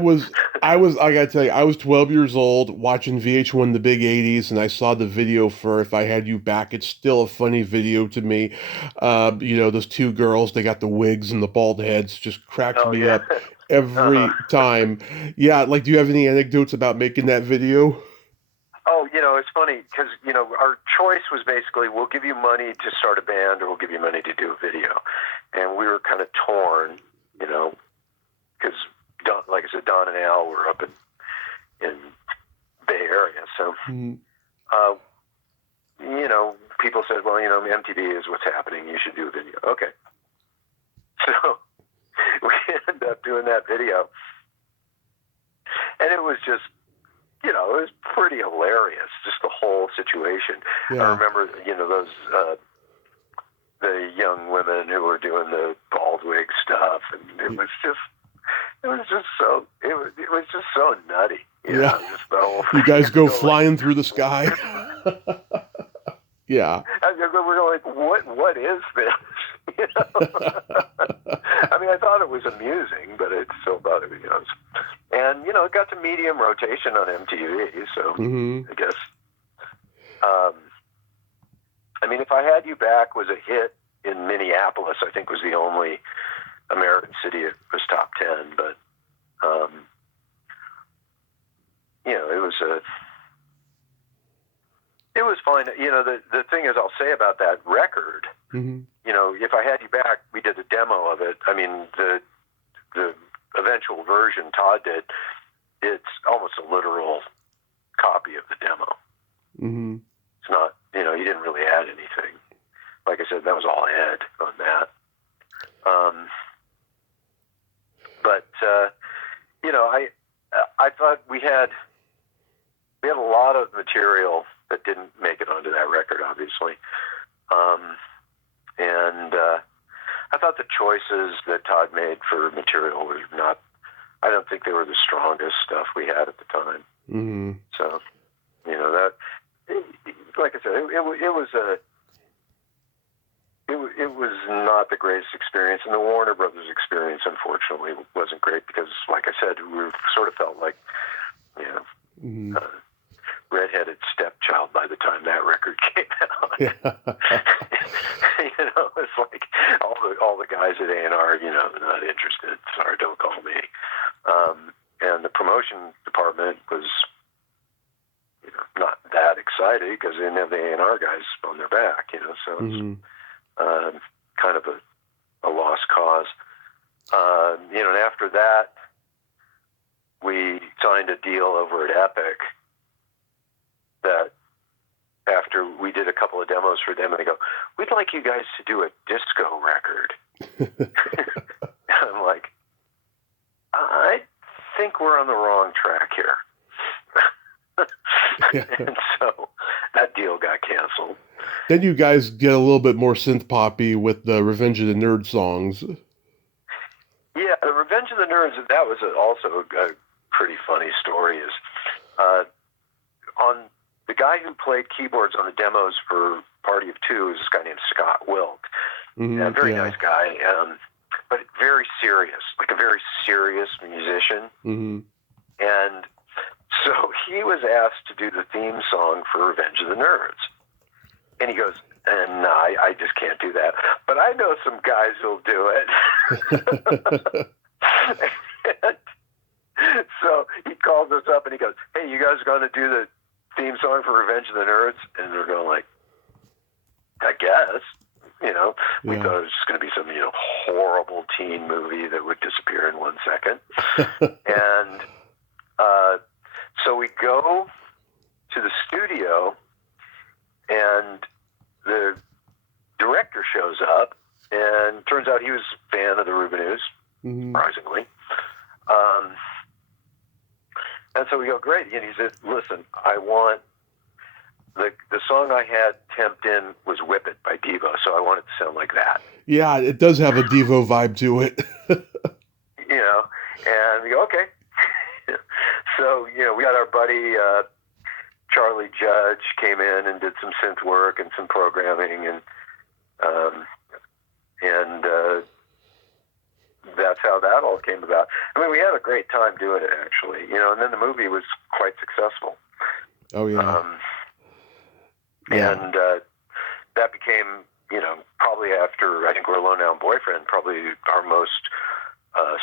gotta tell you, I was 12 years old watching VH1 the big 80s, and I saw the video for If I Had You Back. It's still a funny video to me. Those two girls, they got the wigs and the bald heads, just cracks me up every time. Yeah, do you have any anecdotes about making that video? Oh, it's funny because, our choice was basically, we'll give you money to start a band or we'll give you money to do a video. And we were kind of torn, because, like I said, Don and Al were up in Bay Area. So, people said, well, MTV is what's happening. You should do a video. Okay. So we ended up doing that video. And it was just, it was pretty hilarious, just the whole situation. Yeah. I remember, those, the young women who were doing the bald wig stuff, and it was just so nutty. Just the whole, you guys go flying through the sky. Yeah. And we're like, what is this? I mean, I thought it was amusing, but it still bothered me. And, it got to medium rotation on MTV, so I guess. I mean, If I Had You Back was a hit in Minneapolis, I think was the only American city it was top 10, but, it was fine. The thing is, I'll say about that record, If I Had You Back, we did a demo of it. I mean, the eventual version Todd did, it's almost a literal copy of the demo. It's not, he didn't really add anything. Like I said, that was all Ed on that. I thought we had a lot of material that didn't make it onto that record, obviously. I thought the choices that Todd made for material were not, I don't think they were the strongest stuff we had at the time. So, that, like I said, it was not the greatest experience, and the Warner Brothers experience, unfortunately, wasn't great because, like I said, we sort of felt like, redheaded stepchild by the time that record came out. Yeah. It's like all the guys at A&R, not interested. Sorry, don't call me. And the promotion department was, not that excited because they didn't have the A&R guys on their back, so it's kind of a lost cause. And after that, we signed a deal over at Epic that after we did a couple of demos for them, and they go, "We'd like you guys to do a disco record." I'm like, think we're on the wrong track here. And so that deal got canceled. Then you guys get a little bit more synth poppy with the Revenge of the Nerd songs. Yeah, the Revenge of the Nerds, that was also a pretty funny story. Is on the guy who played keyboards on the demos for Party of Two is this guy named Scott Wilk. A very nice guy, but very serious, like a very serious musician. And so he was asked to do the theme song for Revenge of the Nerds. And he goes, no, I just can't do that. But I know some guys who'll do it. And so he calls us up and he goes, hey, you guys are going to do the theme song for Revenge of the Nerds? And we're going like, I guess. You know, we thought it was just going to be some, horrible teen movie that would disappear in 1 second. And so we go to the studio, and the director shows up, and turns out he was a fan of the Rubinoos, surprisingly. And so we go, great. And he said, listen, I want the song I had temped in was Whip It by Devo, so I want it to sound like that. Yeah, it does have a Devo vibe to it. And we go, okay. So, we got our buddy Charlie Judge came in and did some synth work and some programming, and that's how that all came about. I mean, we had a great time doing it, actually, and then the movie was quite successful. Oh, yeah. And that became, probably after, I think We're Alone Now and Boyfriend, probably our most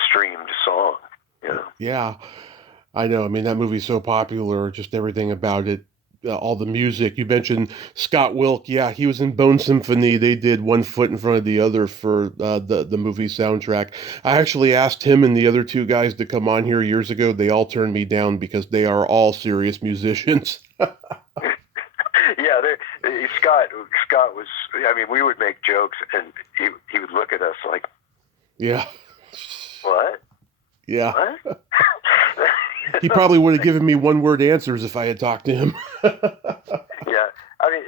streamed song. Yeah, I know. I mean, that movie's so popular, just everything about it, all the music. You mentioned Scott Wilk. Yeah, he was in Bone Symphony. They did One Foot in Front of the Other for the movie soundtrack. I actually asked him and the other two guys to come on here years ago. They all turned me down because they are all serious musicians. Yeah, Scott was, I mean, we would make jokes and he would look at us like, yeah. What? Yeah. What? He probably would have given me one-word answers if I had talked to him. Yeah. I mean,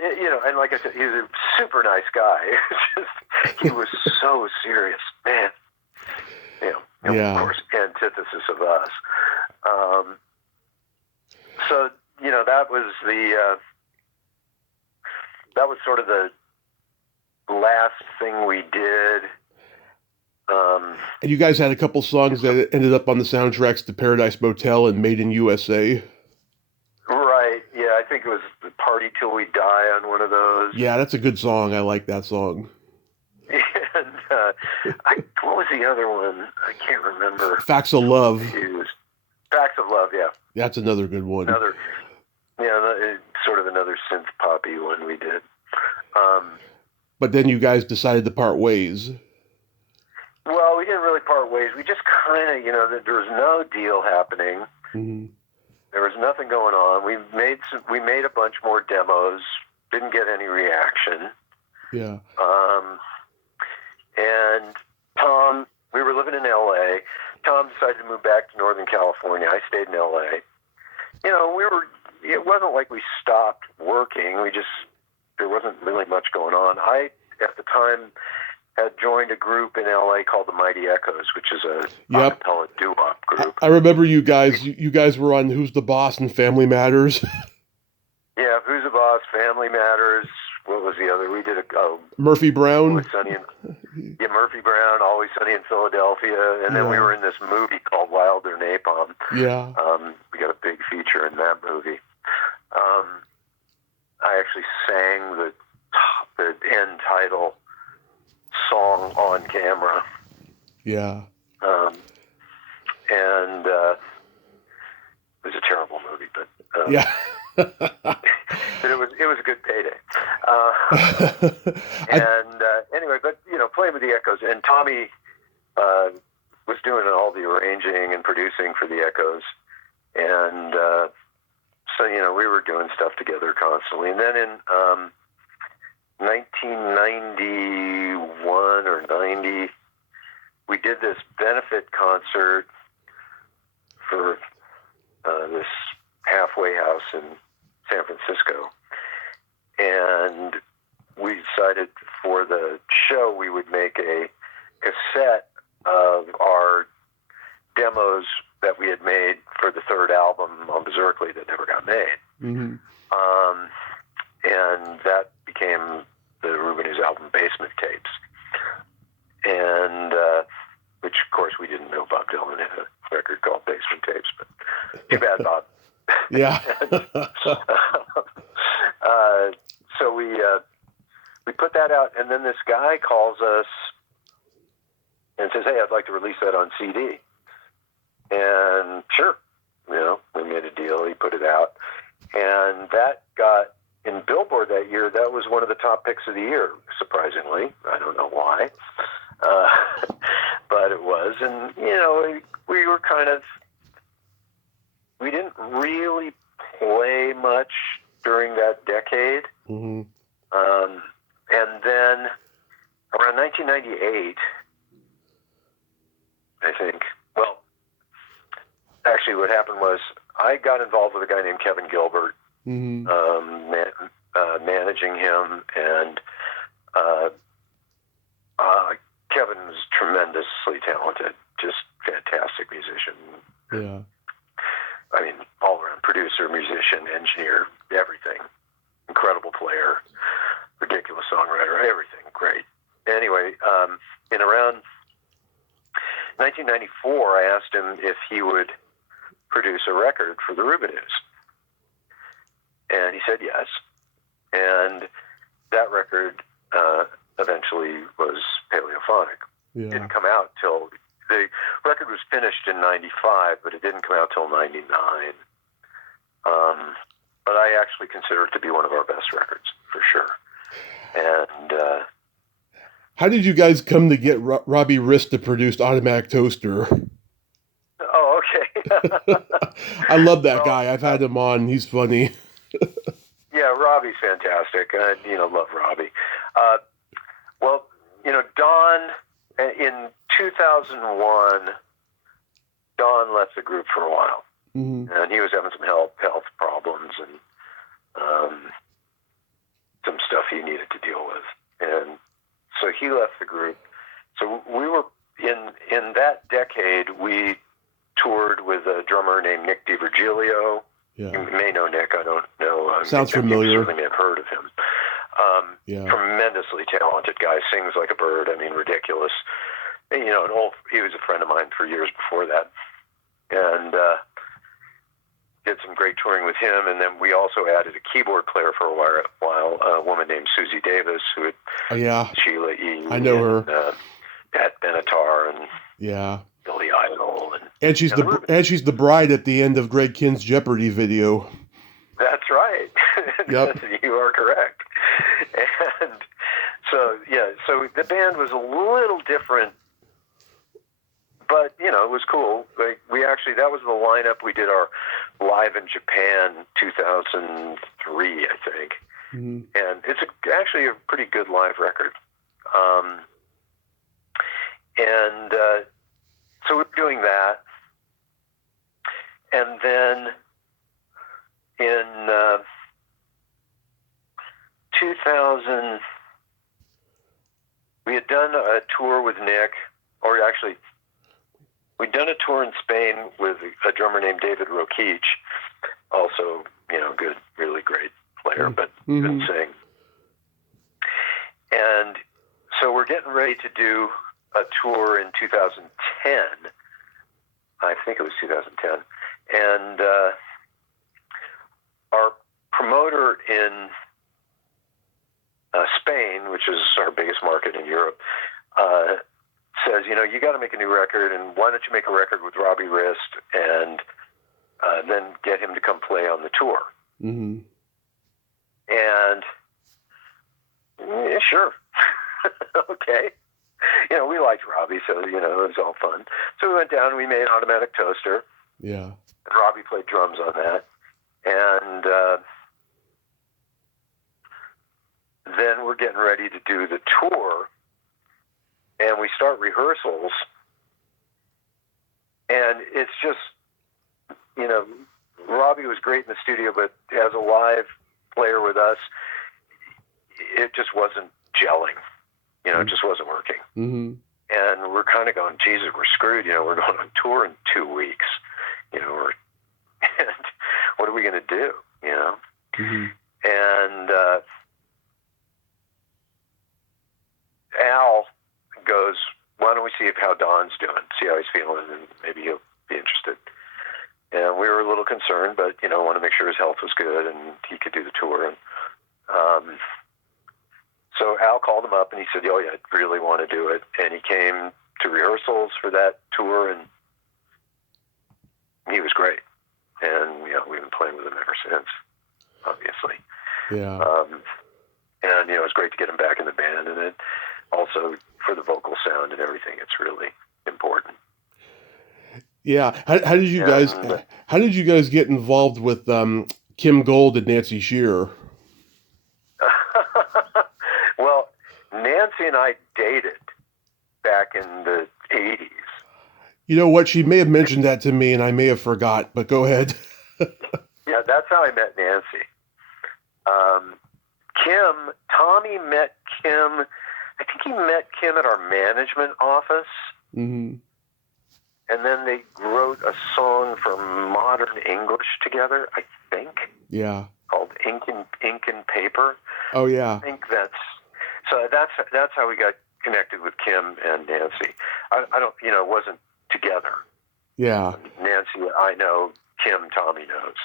and like I said, he was a super nice guy. He was so serious, man. Yeah. Of course, antithesis of us. So, that was sort of the last thing we did. And you guys had a couple songs that ended up on the soundtracks to Paradise Motel and Made in USA. Right. Yeah, I think it was Party Till We Die on one of those. Yeah, that's a good song. I like that song. And what was the other one? I can't remember. Facts of Love. Facts of Love, yeah. That's another good one. Sort of another synth poppy one we did. But then you guys decided to part ways. Well, we didn't really part ways. We just kind of, there was no deal happening. Mm-hmm. There was nothing going on. We made a bunch more demos. Didn't get any reaction. Yeah. And Tom, we were living in L.A. Tom decided to move back to Northern California. I stayed in L.A. It wasn't like we stopped working. There wasn't really much going on. I, at the time, had joined a group in L.A. called the Mighty Echoes, which is a acapella doo-wop group. I remember you guys. You guys were on Who's the Boss and Family Matters. Yeah, Who's the Boss, Family Matters. What was the other? We did Murphy Brown. Murphy Brown, Always Sunny in Philadelphia, and then we were in this movie called Wilder Napalm. Yeah. We got a big feature in that movie. I actually sang the end title song on camera. Yeah. And it was a terrible movie, but yeah. but it was a good payday. Anyway, but playing with the Echoes, and Tommy was doing all the arranging and producing for the Echoes, and so we were doing stuff together constantly. And then in 1991 or 90, we did this benefit concert for this halfway house in San Francisco. And we decided for the show we would make a cassette of our demos that we had made for the third album on Berserkly that never got made. Mm-hmm. And that became the Rubinoos album Basement Tapes. And which, of course, we didn't know Bob Dylan had a record called Basement Tapes, but too bad, Bob. Yeah. So we put that out, and then this guy calls us and says, "Hey, I'd like to release that on CD." And sure, we made a deal. He put it out, and that got in Billboard that year. That was one of the top picks of the year, surprisingly. I don't know why, but it was. And we were we didn't really play much during that decade. Mm-hmm. And then around 1998, I think, well, actually what happened was I got involved with a guy named Kevin Gilbert, Mm-hmm. managing him, and Kevin was tremendously talented, just fantastic musician. Yeah. I mean, all around producer, musician, engineer, everything. Incredible player, ridiculous songwriter, everything great. Anyway, in around 1994, I asked him if he would produce a record for the Rubinoos. And he said yes. And that record eventually was Paleophonic. Yeah. It didn't come out till... The record was finished in 95, but it didn't come out till 99. But I actually consider it to be one of our best records, for sure. And... how did you guys come to get Robbie Rist to produce Automatic Toaster? Oh, okay. I love that guy. I've had him on. He's funny. Yeah, Robbie's fantastic. I, love Robbie. Well, Don, in 2001, Don left the group for a while. Mm-hmm. And he was having some health problems and some stuff he needed to deal with. And so he left the group. So we were, in that decade, we toured with a drummer named Nick DiVirgilio. Yeah. You may know Nick, I don't know. Sounds You familiar. certainly may have heard of him. Yeah. Tremendously talented guy, sings like a bird. I mean, ridiculous. And, he was a friend of mine for years before that. And did some great touring with him. And then we also added a keyboard player for a while, a woman named Susie Davis, who had Sheila E. I know her. And, Pat Benatar and yeah. Billy Idol. And she's the bride at the end of Greg Kinn's Jeopardy video. That's right. Yep. You are correct. And so the band was a little different, but it was cool. Like that was the lineup. We did our Live in Japan 2003, I think. Mm-hmm. And it's actually a pretty good live record. So we're doing that. And then in 2000, we had done a tour with Nick, or actually, we'd done a tour in Spain with a drummer named David Roquich, also, good, really great player, but couldn't sing. And so we're getting ready to do a tour in 2010. I think it was 2010. And our promoter in Spain, which is our biggest market in Europe, says, you got to make a new record, and why don't you make a record with Robbie Rist and then get him to come play on the tour? Mm-hmm. And yeah, sure. Okay. We liked Robbie, so, it was all fun. So we went down and we made Automatic Toaster. Yeah. And Robbie played drums on that. And then we're getting ready to do the tour. And we start rehearsals. And it's just Robbie was great in the studio, but as a live player with us, it just wasn't gelling. It just wasn't working. Mm-hmm. And we're kind of going, Jesus, we're screwed. We're going on tour in 2 weeks. And what are we going to do? Mm-hmm. And Al goes, why don't we see how Don's doing, see how he's feeling, and maybe he'll be interested. And we were a little concerned, but, want to make sure his health was good and he could do the tour. And so Al called him up and he said, oh, yeah, I really want to do it. And he came to rehearsals for that tour, and he was great. And, we've been playing with him ever since, obviously. Yeah. And, it was great to get him back in the band. And it also, for the vocal sound and everything, it's really important. Yeah. How did you guys get involved with Kim Gold and Nancy Shearer? Well, Nancy and I dated back in the 80s. You know what? She may have mentioned that to me, and I may have forgot, but go ahead. Yeah, that's how I met Nancy. Tommy met Kim. I think he met Kim at our management office. Mm-hmm. And then they wrote a song for Modern English together, I think. Yeah. Called Ink and Paper. Oh, yeah. I think that's how we got connected with Kim and Nancy. I don't, it wasn't together. Yeah. Nancy, I know. Kim, Tommy knows.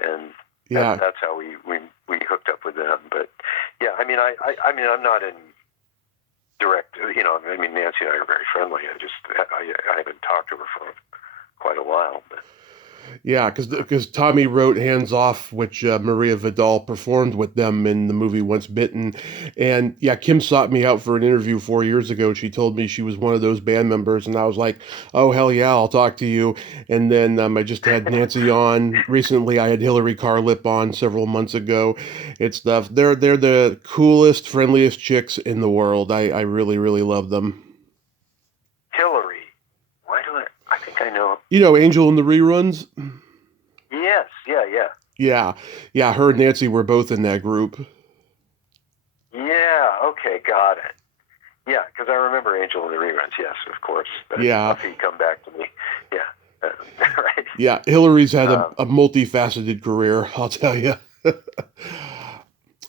And yeah, that's how we hooked up with them. But yeah, I'm not in direct, Nancy and I are very friendly. I haven't talked to her for quite a while, but. Yeah, because Tommy wrote Hands Off, which Maria Vidal performed with them in the movie Once Bitten. And yeah, Kim sought me out for an interview 4 years ago. She told me she was one of those band members, and I was like, oh, hell yeah, I'll talk to you. And then I just had Nancy on. Recently, I had Hillary Carlip on several months ago. It's stuff. They're the coolest, friendliest chicks in the world. I really, really love them. Hillary. I think I know. Angel in the reruns? Yes, yeah. Yeah, her and Nancy were both in that group. Yeah, okay, got it. Yeah, because I remember Angel in the reruns, yes, of course. Yeah. Buffy Come Back to Me. Yeah, right. Yeah, Hillary's had a multifaceted career, I'll tell you.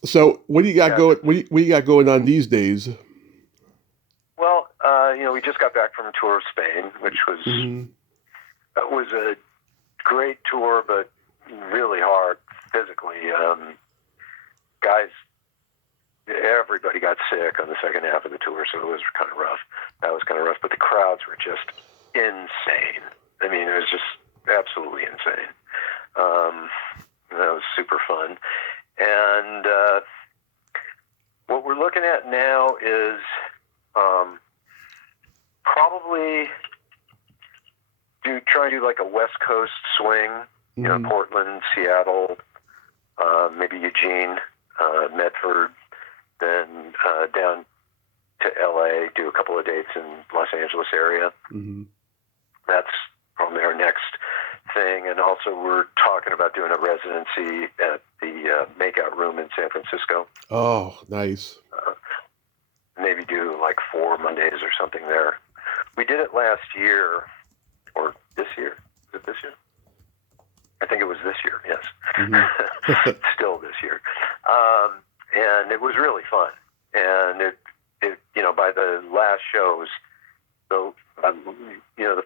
So, what do you got going? What do you got going on these days? Well, we just got back from a tour of Spain, which was was a great tour, but really hard physically. Guys, everybody got sick on the second half of the tour, so it was kind of rough. That was kind of rough, but the crowds were just insane. It was just absolutely insane. That was super fun. And what we're looking at now is probably try to do like a West Coast swing, Portland, Seattle, maybe Eugene, Medford, then down to LA, do a couple of dates in Los Angeles area. Mm-hmm. That's probably our next thing. And also we're talking about doing a residency at the Makeout Room in San Francisco. Oh, nice. Maybe do like 4 Mondays or something there. We did it last year, or this year. Is it this year? I think it was this year, yes. Mm-hmm. Still this year. And it was really fun. And it by the last shows, the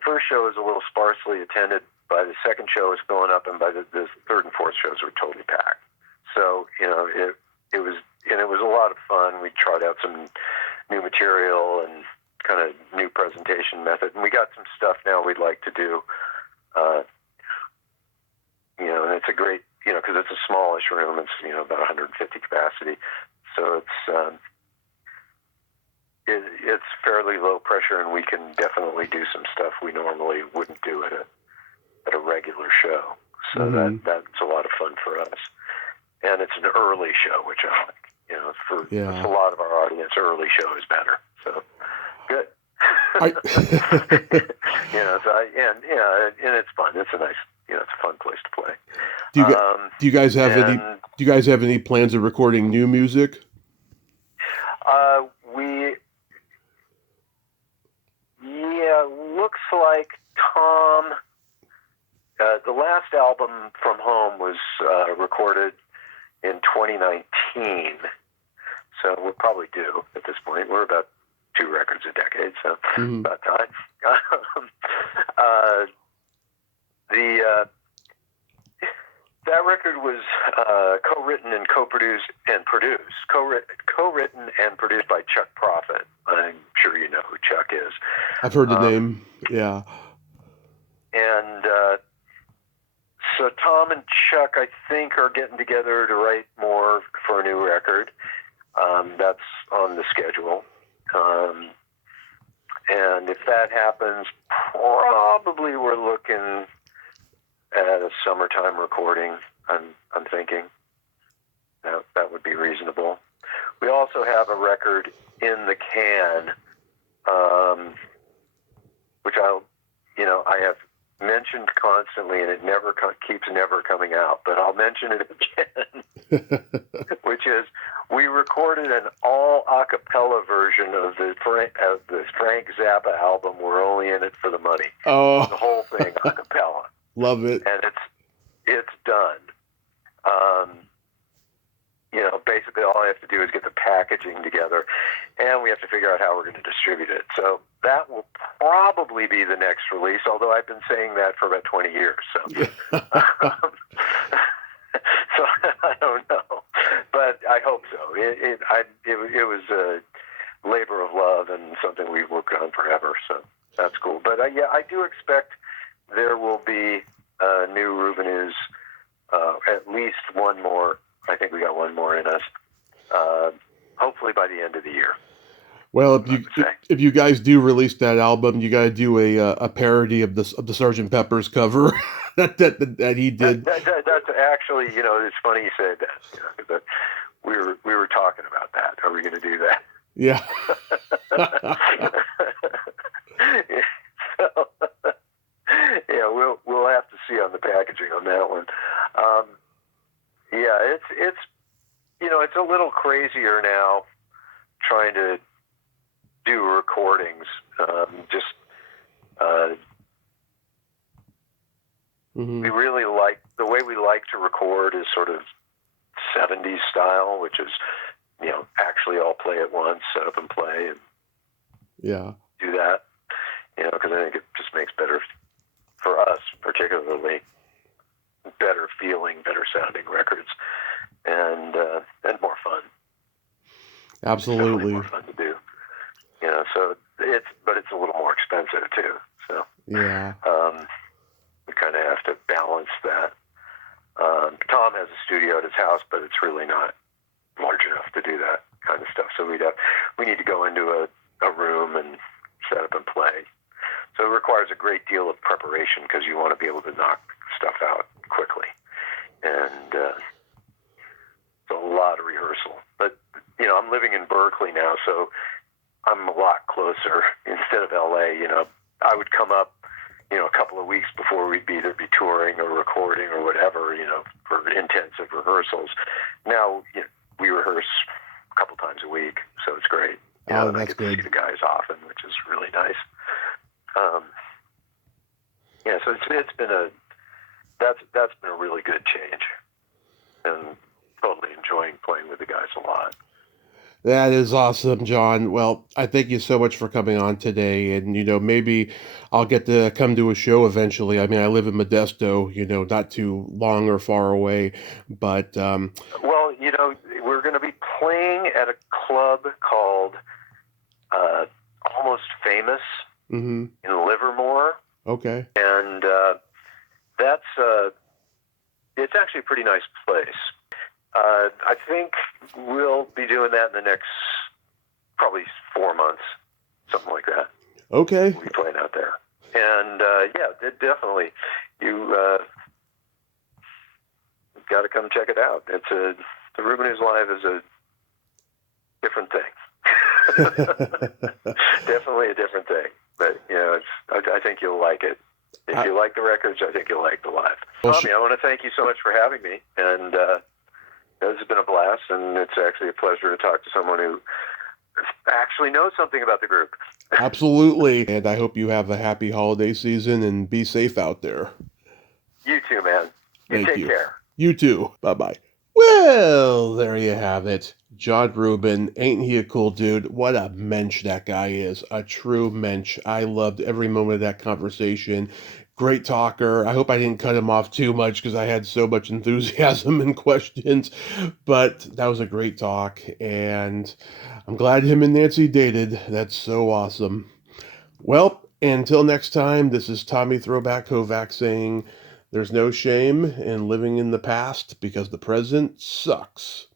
first show was a little sparsely attended. By the second show was filling up, and by the third and fourth shows were totally packed. So, it was a lot of fun. We tried out some new material and kind of new presentation method. And we got some stuff now we'd like to do. And it's a great, because it's a smallish room. It's, about 150 capacity. So it's fairly low pressure, and we can definitely do some stuff we normally wouldn't do at a regular show. So that's a lot of fun for us. And it's an early show, which I like. For a lot of our audience, early show is better. So good. And it's fun. It's a nice, it's a fun place to play. Do you guys have any plans of recording new music? Looks like Tom. The last album from home was recorded in 2019, so we'll probably do at this point. We're about 2 records a decade, so about time. That record was co-written and co-produced and produced. Co-written and produced by Chuck Prophet. I'm sure you know who Chuck is. I've heard the name. Yeah. And so Tom and Chuck, I think, are getting together to write more for a new record. That's on the schedule. And if that happens, probably we're looking at a summertime recording. I'm thinking that would be reasonable. We also have a record in the can, which I have mentioned constantly, and it keeps never coming out. But I'll mention it again, which is we recorded an all a cappella version of the Frank Zappa album. We're only in it for the money. Oh, the whole thing a cappella. Love it. And it's done. Basically all I have to do is get the packaging together, and we have to figure out how we're going to distribute it. So that will probably be the next release, although I've been saying that for about 20 years. So, so I don't know, but I hope so. It was a labor of love and something we've worked on forever. So that's cool. But I do expect there will be new Rubinoos, at least one more. I think we got one more in us. Hopefully by the end of the year. Well, if you guys do release that album, you got to do a parody of the Sgt. Pepper's cover that he did. That's actually, it's funny you said that. But we were talking about that. Are we going to do that? Yeah. So, we'll have to see on the packaging on that one. It's a little crazier now trying to do recordings. We really like the way we like to record is sort of 70s style, which is actually all play at once, set up and play, and do that. Because I think it just makes better for us, particularly better feeling, better sounding records, and more fun. Absolutely. More fun to do. So it's a little more expensive too. So yeah, we kind of have to balance that. Tom has a studio at his house, but it's really not large enough to do that kind of stuff. So we need to go into a room and set up and play. So it requires a great deal of preparation because you want to be able to knock stuff out quickly. And it's a lot of rehearsal. But, I'm living in Berkeley now, so I'm a lot closer instead of L.A. I would come up, a couple of weeks before we'd either be touring or recording or whatever, for intensive rehearsals. Now, we rehearse a couple times a week, so it's great. That's I get to see the guys often, which is really nice. So it's been that's been a really good change, and totally enjoying playing with the guys a lot. That is awesome, John. Well, I thank you so much for coming on today, and maybe I'll get to come to a show eventually. I mean, I live in Modesto, not too long or far away, but well, we're going to be playing at a club called Almost Famous in Livermore. Okay. And that's it's actually a pretty nice place. I think we'll be doing that in the next probably 4 months, something like that. Okay. We'll be playing out there. And definitely you got to come check it out. The Rubinoos Live is a different thing. Definitely a different thing. But I think you'll like it. If you like the records, I think you'll like the live. Well, Tommy, I want to thank you so much for having me, and this has been a blast, and it's actually a pleasure to talk to someone who actually knows something about the group. Absolutely. And I hope you have a happy holiday season and be safe out there. You too, man. Thank you. Take care. You too. Bye-bye. Well, there you have it. Jon Rubin, ain't he a cool dude? What a mensch that guy is. A true mensch. I loved every moment of that conversation. Great talker. I hope I didn't cut him off too much because I had so much enthusiasm and questions. But that was a great talk. And I'm glad him and Nancy dated. That's so awesome. Well, until next time, this is Tommy Throwback Kovac saying, there's no shame in living in the past because the present sucks.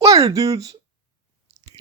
Later, dudes!